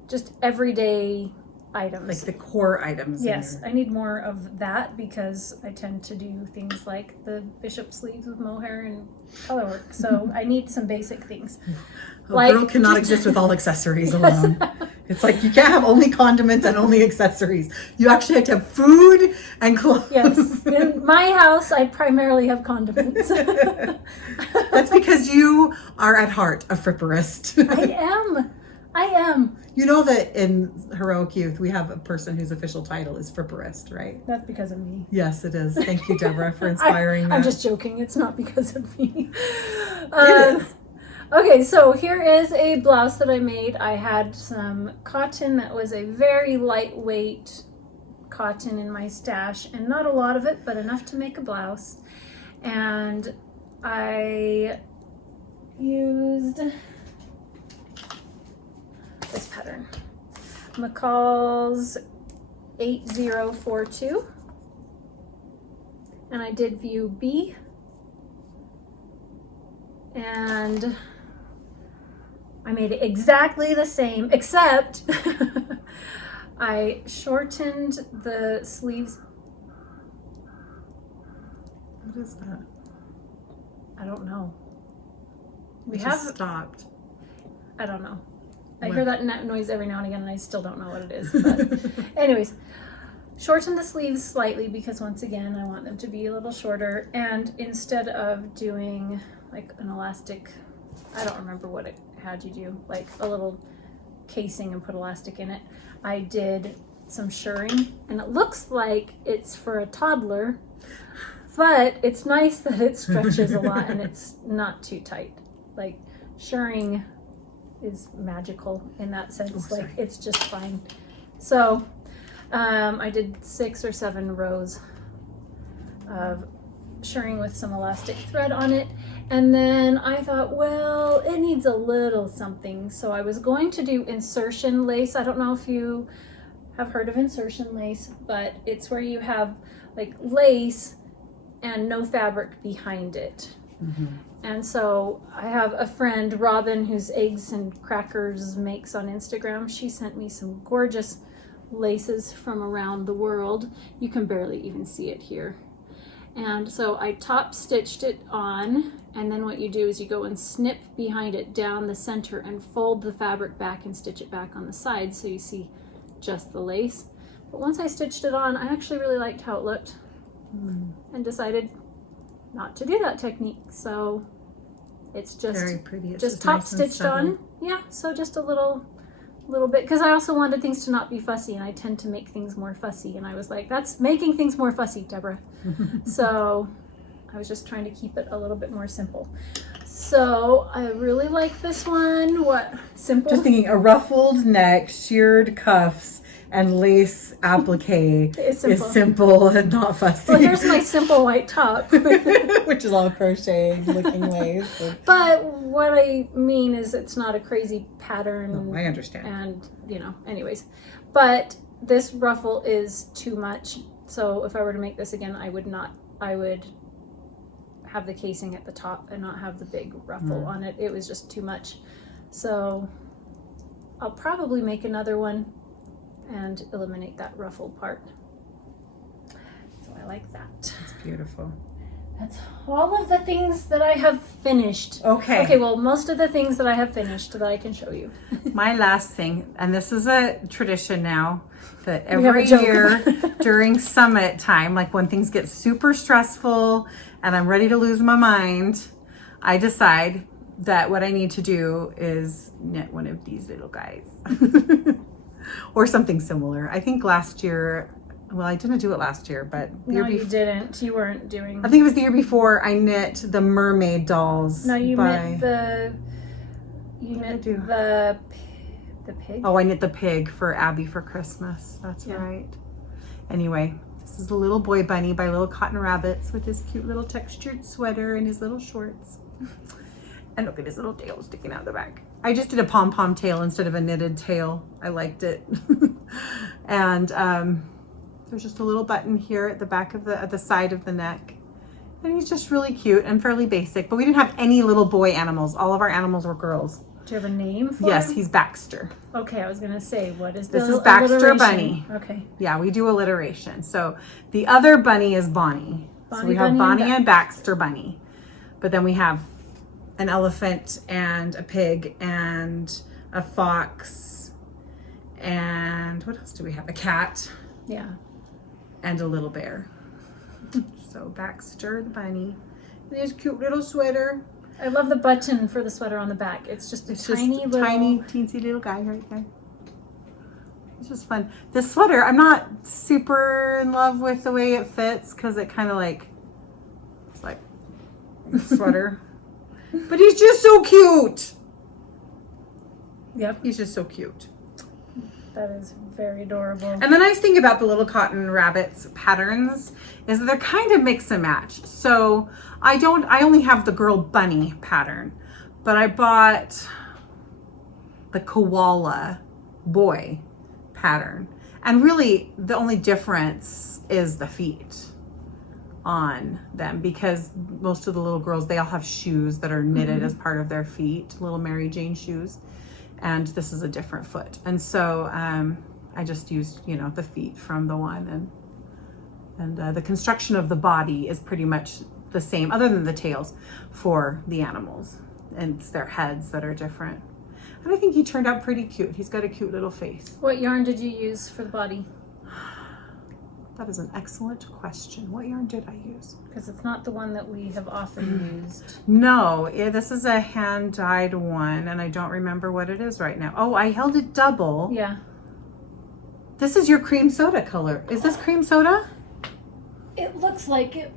Just everyday items. Like the core items. Yes, I need more of that because I tend to do things like the bishop sleeves with mohair and color work. So I need some basic things. A girl cannot exist with all accessories alone. It's like you can't have only condiments and only accessories. You actually have to have food and clothes. Yes, in my house, I primarily have condiments. That's because you are at heart a fripperist. I am. You know that in Heroic Youth, we have a person whose official title is fripperist, right? That's because of me. Yes, it is. Thank you, Deborah, for inspiring that. I'm just joking. It's not because of me. It is. Okay, so here is a blouse that I made. I had some cotton that was a very lightweight cotton in my stash, and not a lot of it, but enough to make a blouse. And I used this pattern, McCall's 8042, and I did view B, and I made it exactly the same, except I shortened the sleeves. What is that? I don't know. We It have just stopped. I don't know. I What? hear that noise every now and again, and I still don't know what it is. But anyways, shorten the sleeves slightly because once again, I want them to be a little shorter. And instead of doing like an elastic, I don't remember what it had you do, like a little casing and put elastic in it, I did some shirring, and it looks like it's for a toddler, but it's nice that it stretches a lot and it's not too tight. like shirring is magical in that sense. Like it's just fine. So I did 6 or 7 rows of shirring with some elastic thread on it. And then I thought, well, it needs a little something. So I was going to do insertion lace. I don't know if you have heard of insertion lace, but it's where you have like lace and no fabric behind it. Mm-hmm. And so I have a friend, Robin, whose eggs and crackers makes on Instagram. She sent me some gorgeous laces from around the world. You can barely even see it here. And so I top stitched it on, and then what you do is you go and snip behind it down the center and fold the fabric back and stitch it back on the side so you see just the lace. But once I stitched it on, I actually really liked how it looked and decided not to do that technique. So it's just very pretty. It's just top nice stitched on. Yeah, so just a little bit, because I also wanted things to not be fussy, and I tend to make things more fussy, and I was like, that's making things more fussy, Deborah. So I was just trying to keep it a little bit more simple. So I really like this one. What? Simple? Just thinking, a ruffled neck, sheared cuffs, and lace applique is simple and not fussy. Well, here's my simple white top. Which is all crocheted looking lace. But what I mean is it's not a crazy pattern. Oh, I understand. And, you know, anyways. But this ruffle is too much. So if I were to make this again, I would have the casing at the top and not have the big ruffle on it. It was just too much. So I'll probably make another one and eliminate that ruffle part. So I like that. It's beautiful. That's all of the things that I have finished. Okay. Okay, well, most of the things that I have finished that I can show you. My last thing, and this is a tradition now, that every year during summit time, like when things get super stressful and I'm ready to lose my mind, I decide that what I need to do is knit one of these little guys. Or something similar. I think last year, well, I didn't do it last year, but no, you didn't. You weren't doing. I think it was the year before. I knit the mermaid dolls. No, you knit the. You knit the pig. Oh, I knit the pig for Abby for Christmas. That's right. Anyway, this is a little boy bunny by Little Cotton Rabbits with his cute little textured sweater and his little shorts. And look at his little tail sticking out the back. I just did a pom-pom tail instead of a knitted tail. I liked it. And there's just a little button here at the back of at the side of the neck. And he's just really cute and fairly basic. But we didn't have any little boy animals. All of our animals were girls. Do you have a name for him? Yes, he's Baxter. Okay, I was gonna say, what is this? This is Baxter Bunny. Okay. Yeah, we do alliteration. So the other bunny is Bonnie. So we have Bonnie and Baxter Bunny. But then we have an elephant and a pig and a fox, and what else do we have? A cat. Yeah. And a little bear. So Baxter the bunny and his cute little sweater. I love the button for the sweater on the back. It's just tiny teensy little guy right there. It's just fun. This sweater, I'm not super in love with the way it fits because it kind of like, it's like a sweater. But he's just so cute. Yep. He's just so cute. That is very adorable. And the nice thing about the Little Cotton Rabbits patterns is that they're kind of mix and match. So I only have the girl bunny pattern, but I bought the koala boy pattern. And really the only difference is the feet on them, because most of the little girls, they all have shoes that are knitted as part of their feet, little Mary Jane shoes, and this is a different foot. And so I just used, you know, the feet from the one, and the construction of the body is pretty much the same, other than the tails for the animals, and it's their heads that are different. And I think he turned out pretty cute. He's got a cute little face. What yarn did you use for the body? That is an excellent question. What yarn did I use? Because it's not the one that we have often used. No, this is a hand-dyed one, and I don't remember what it is right now. Oh, I held it double. Yeah. This is your cream soda color. Is this cream soda? It looks like it.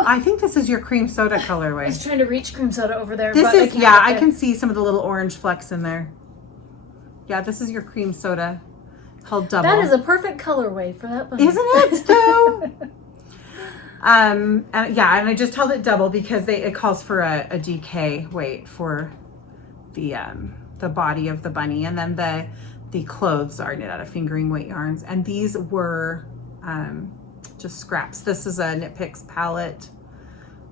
I think this is your cream soda I colorway. was trying to reach cream soda over there. This but is, I can't yeah, get I there. can see some of the little orange flecks in there. Yeah, this is your cream soda called Double. That is a perfect colorway for that bunny. Isn't it though? And yeah, and I just held it double because it calls for a DK weight for the body of the bunny, and then the clothes are knit out of fingering weight yarns, and these were just scraps. This is a Knit Picks palette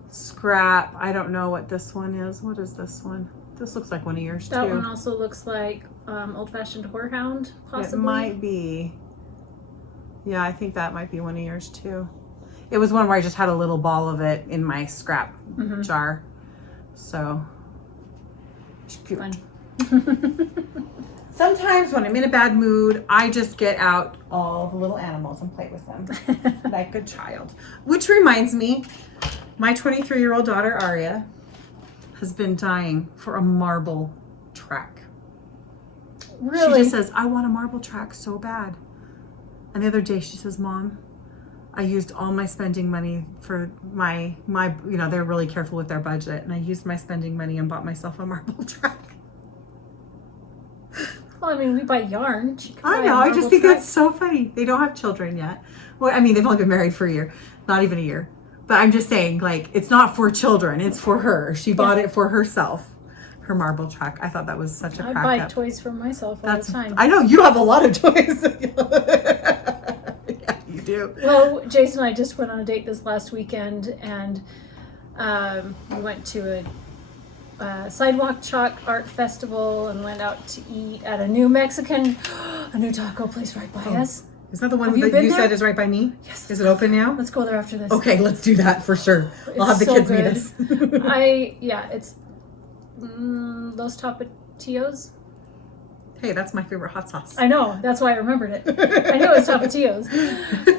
scrap. I don't know what this one is. What is this one? This looks like one of yours That too. one also looks like old-fashioned horehound, possibly. It might be. Yeah, I think that might be one of yours too. It was one where I just had a little ball of it in my scrap jar. So, it's cute. Fun. Sometimes when I'm in a bad mood, I just get out all the little animals and play with them like a child. Which reminds me, my 23-year-old daughter, Aria, has been dying for a marble track. Really? She just says, I want a marble track so bad. And the other day she says, Mom, I used all my spending money for my you know, they're really careful with their budget. And I used my spending money and bought myself a marble track. Well, I mean, we buy yarn. She can I buy a know. I marble just think track. that's so funny. They don't have children yet. Well, I mean, they've only been married for a year, not even a year. But I'm just saying, like, it's not for children. It's for her. She bought it for herself. Her marble track. I thought that was such a I crack buy up. toys for myself all the time. I know you have a lot of toys. Yeah, you do. Well, Jason and I just went on a date this last weekend, and we went to a sidewalk chalk art festival and went out to eat at a new taco place right by us. Is that the one Have you that been you there? said is right by me? Yes. Is it open now? Let's go there after this. Okay, let's do that for sure. I'll have the so kids meet good. us. It's Los Tapatios. Hey, that's my favorite hot sauce. I know, that's why I remembered it. I knew it was Tapatios.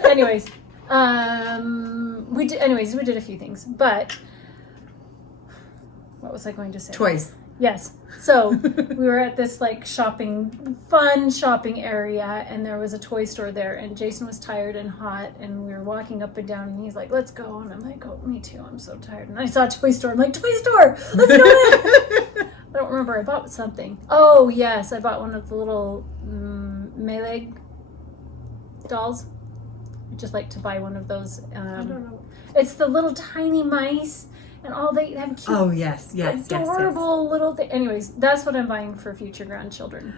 Anyways, we did a few things, but what was I going to say? Toys. Yes. So we were at this like fun shopping area, and there was a toy store there, and Jason was tired and hot, and we were walking up and down, and he's like, let's go. And I'm like, oh, me too. I'm so tired. And I saw a toy store. I'm like, toy store, let's go in. I don't remember. I bought something. Oh, yes. I bought one of the little melee dolls. I just like to buy one of those. I don't know. It's the little tiny mice. And they have cute, Oh, yes. adorable little thing. Anyways, that's what I'm buying for future grandchildren.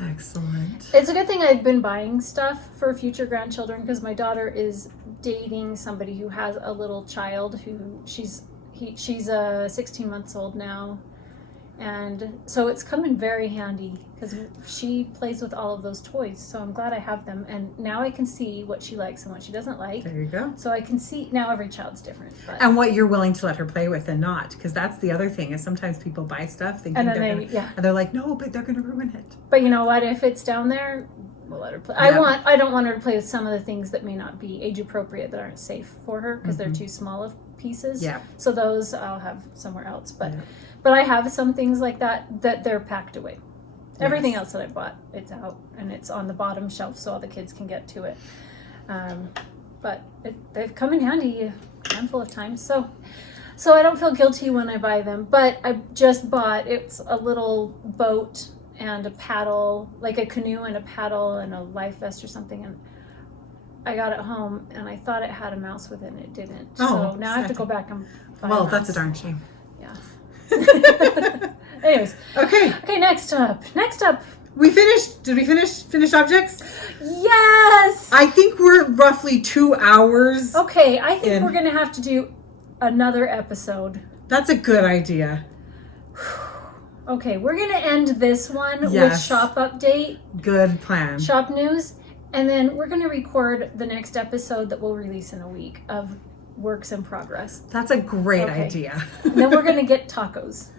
Excellent. It's a good thing I've been buying stuff for future grandchildren, because my daughter is dating somebody who has a little child who she's 16 months old now. And so it's come in very handy because she plays with all of those toys. So I'm glad I have them. And now I can see what she likes and what she doesn't like. There you go. So I can see, now every child's different. But. And what you're willing to let her play with and not. Because that's the other thing is sometimes people buy stuff thinking And then and they're like, no, but they're going to ruin it. But you know what? If it's down there, we'll let her play. Yeah. I don't want her to play with some of the things that may not be age appropriate, that aren't safe for her because they're too small of pieces. Yeah. So those I'll have somewhere else. But I have some things like that they're packed away. Everything else that I bought, it's out and it's on the bottom shelf so all the kids can get to it. But they've come in handy a handful of times. So I don't feel guilty when I buy them. But I just bought, it's a little boat and a paddle, like a canoe and a paddle and a life vest or something. And I got it home and I thought it had a mouse with it and it didn't. Oh, so now I have to go back and buy Well, a that's a mouse. darn shame. Yeah. Anyways. Okay. Next up. We finished. Did we finish objects? Yes. I think we're roughly 2 hours. Okay, I think in. we're gonna have to do another episode. That's a good idea. Okay, we're gonna end this one with Yes. shop update, Good plan. shop news, and then we're gonna record the next episode that we'll release in a week of works in progress. That's a great Okay. idea. And then we're gonna get tacos.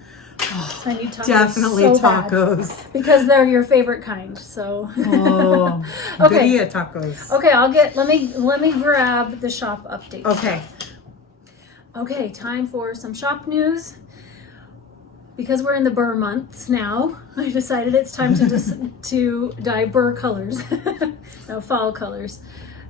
So I need tacos. Definitely so bad. tacos. Because they're your favorite kind. So Oh, Okay. birria tacos. okay, let me grab the shop update. Okay. Okay, time for some shop news. Because we're in the burr months now, I decided it's time to dye burr colors. No, fall colors.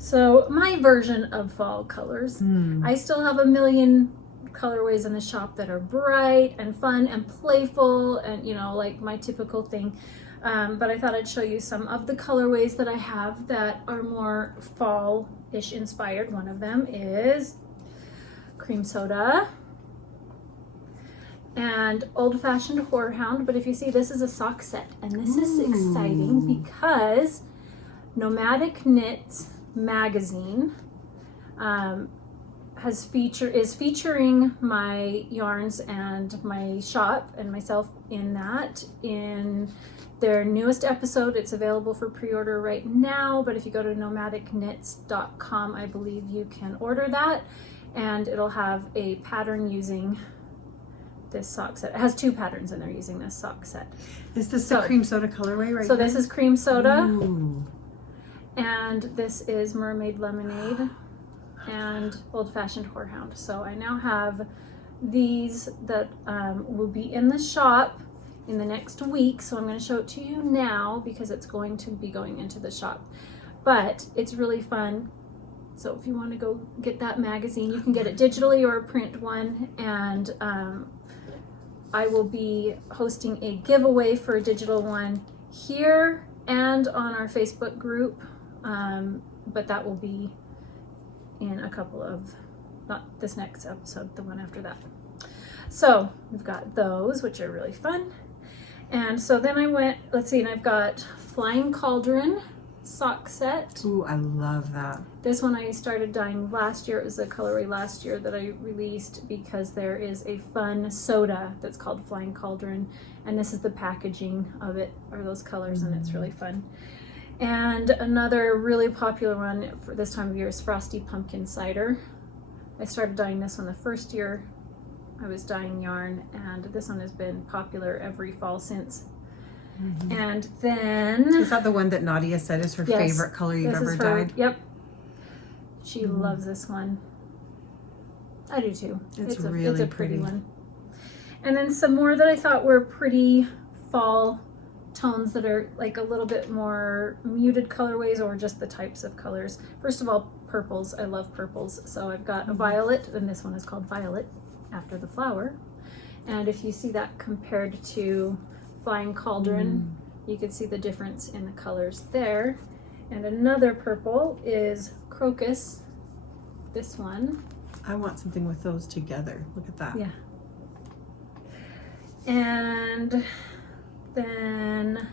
So my version of fall colors. I still have a million colorways in the shop that are bright and fun and playful and, you know, like my typical thing. But I thought I'd show you some of the colorways that I have that are more fall-ish inspired. One of them is cream soda and old-fashioned horehound. But if you see, this is a sock set, and this is exciting because Nomadic Knits magazine is featuring my yarns and my shop and myself in their newest episode. It's available for pre-order right now, but if you go to nomadicknits.com, I believe you can order that, and it'll have a pattern using this sock set. It has 2 patterns in there using this sock set. Is this the cream soda colorway right So here? this is cream soda. Ooh. And this is mermaid lemonade and old-fashioned horehound. So I now have these that will be in the shop in the next week. So I'm going to show it to you now because it's going to be going into the shop. But it's really fun. So if you want to go get that magazine, you can get it digitally or a print one. And I will be hosting a giveaway for a digital one here and on our Facebook group. But that will be in a couple of, not this next episode, the one after that. So we've got those, which are really fun. And so then I went, let's see, and I've got Flying Cauldron sock set. Ooh, I love that. This one I started dyeing last year. It was a colorway last year that I released because there is a fun soda that's called Flying Cauldron. And this is the packaging of it, or those colors, and it's really fun. And another really popular one for this time of year is Frosty Pumpkin Cider. I started dyeing this one the first year I was dyeing yarn, and this one has been popular every fall since. And then... Is that the one that Nadia said is her favorite color you've ever dyed? Yep. She loves this one. I do too. It's a pretty one. And then some more that I thought were pretty fall tones that are like a little bit more muted colorways, or just the types of colors. First of all, purples. I love purples. So I've got a violet, and this one is called Violet after the flower. And if you see that compared to Flying Cauldron, you can see the difference in the colors there. And another purple is Crocus. This one. I want something with those together. Look at that. Yeah. And then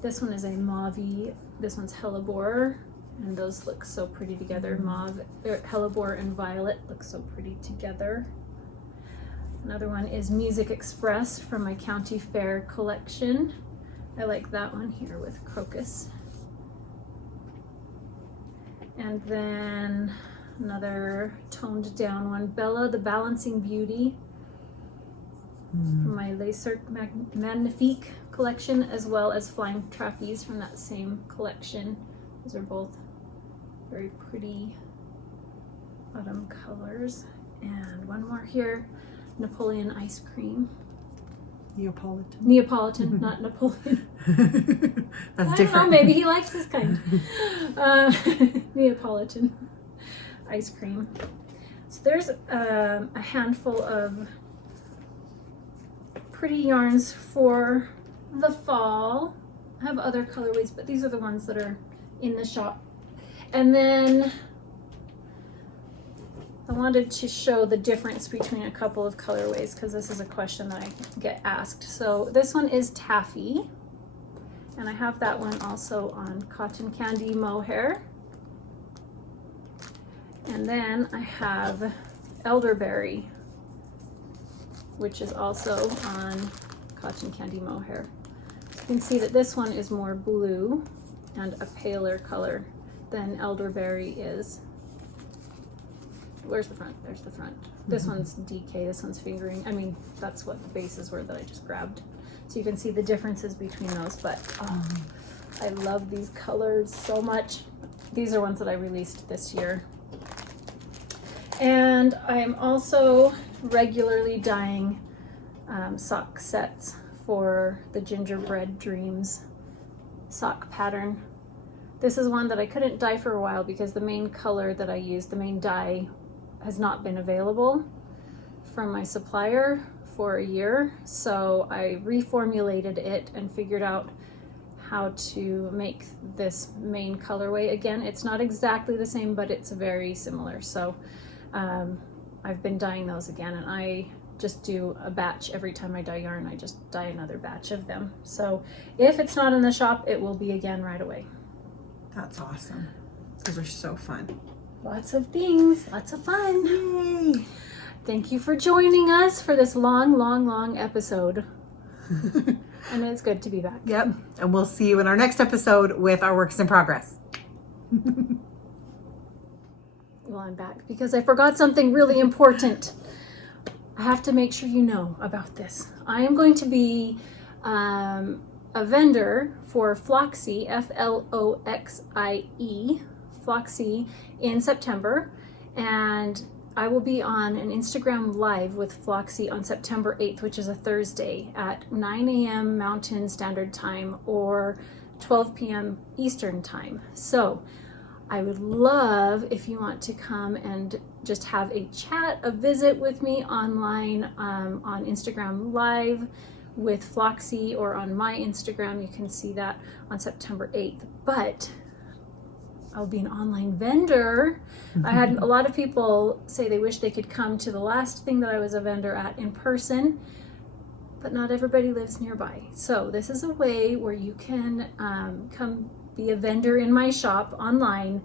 this one is a mauve-y. This one's Hellebore, and those look so pretty together. Mauve, Hellebore and Violet look so pretty together. Another one is Music Express from my County Fair collection. I like that one here with Crocus. And then another toned down one, Bella the Balancing Beauty from my Lacer Magnifique collection, as well as Flying Trapeze from that same collection. Those are both very pretty autumn colors. And one more here, Napoleon Ice Cream. Neapolitan, not Napoleon. That's I different. don't know, maybe he likes this kind. Neapolitan ice cream. So there's a handful of pretty yarns for the fall. I have other colorways, but these are the ones that are in the shop. And then I wanted to show the difference between a couple of colorways because this is a question that I get asked. So this one is Taffy, and I have that one also on Cotton Candy Mohair. And then I have Elderberry, which is also on Cotton Candy Mohair. So you can see that this one is more blue and a paler color than Elderberry is. Where's the front? There's the front. This one's DK, this one's fingering. I mean, that's what the bases were that I just grabbed. So you can see the differences between those, but I love these colors so much. These are ones that I released this year. And I'm also regularly dyeing sock sets for the Gingerbread Dreams sock pattern. This is one that I couldn't dye for a while because the main color that I used, the main dye, has not been available from my supplier for a year. So I reformulated it and figured out how to make this main colorway. Again, it's not exactly the same, but it's very similar. So I've been dyeing those again, and I just do a batch every time I dye yarn. I just dye another batch of them. So if it's not in the shop, it will be again right away. That's awesome. Those are so fun. Lots of things, lots of fun. Yay! Thank you for joining us for this long episode. And it's good to be back. Yep. And we'll see you in our next episode with our works in progress. Well, I'm back because I forgot something really important. I have to make sure you know about this. I am going to be a vendor for Floxsie, Floxie, Floxsie, in September. And I will be on an Instagram Live with Floxsie on September 8th, which is a Thursday at 9 a.m. Mountain Standard Time or 12 p.m. Eastern Time. So I would love if you want to come and just have a chat, a visit with me online on Instagram Live with Floxsie, or on my Instagram. You can see that on September 8th. But I'll be an online vendor. I had a lot of people say they wish they could come to the last thing that I was a vendor at in person, but not everybody lives nearby. So this is a way where you can come be a vendor in my shop online,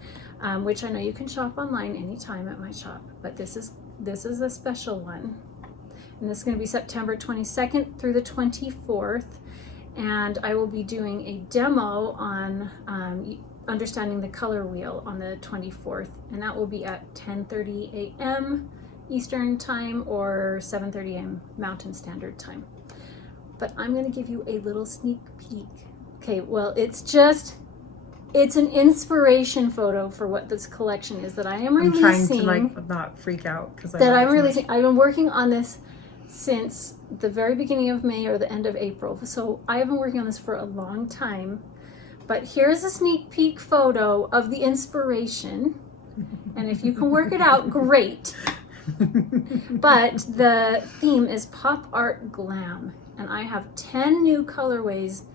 which I know you can shop online anytime at my shop, but this is a special one. And this is going to be September 22nd through the 24th. And I will be doing a demo on understanding the color wheel on the 24th, and that will be at 10:30 a.m. Eastern Time or 7:30 a.m. Mountain Standard Time. But I'm going to give you a little sneak peek. Okay, well, it's an inspiration photo for what this collection is that I am releasing. I'm trying to not freak out because I'm releasing. I've been working on this since the very beginning of May or the end of April. So I have been working on this for a long time. But here's a sneak peek photo of the inspiration. And if you can work it out, great. But the theme is pop art glam. And I have 10 new colorways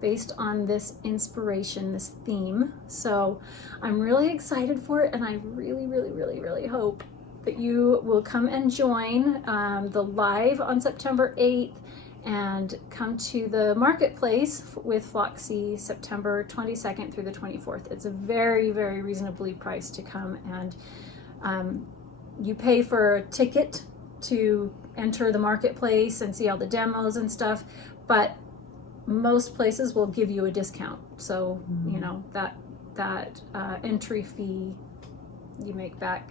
based on this inspiration, this theme. So I'm really excited for it. And I really hope that you will come and join the live on September 8th. And come to the marketplace with Floxsie September 22nd through the 24th. It's a very reasonably priced to come, and you pay for a ticket to enter the marketplace and see all the demos and stuff, but most places will give you a discount. So you know that entry fee you make back.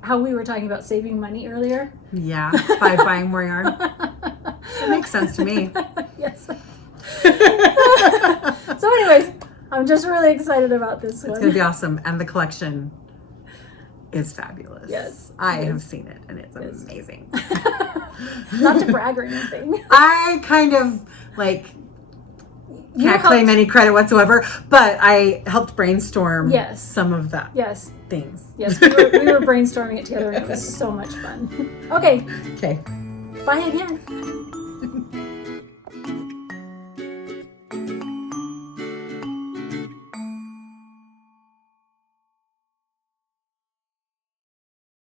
How we were talking about saving money earlier. Yeah, by buying more yarn. It makes sense to me. Yes. So anyways, I'm just really excited about this one. It's going to be awesome. And the collection is fabulous. Yes. I have seen it, and it's amazing. Not to brag or anything. I kind of can't claim any credit whatsoever, but I helped brainstorm some of that. Yes. Things. Yes, we were brainstorming it together, and it was so much fun. Okay. Okay. Bye again.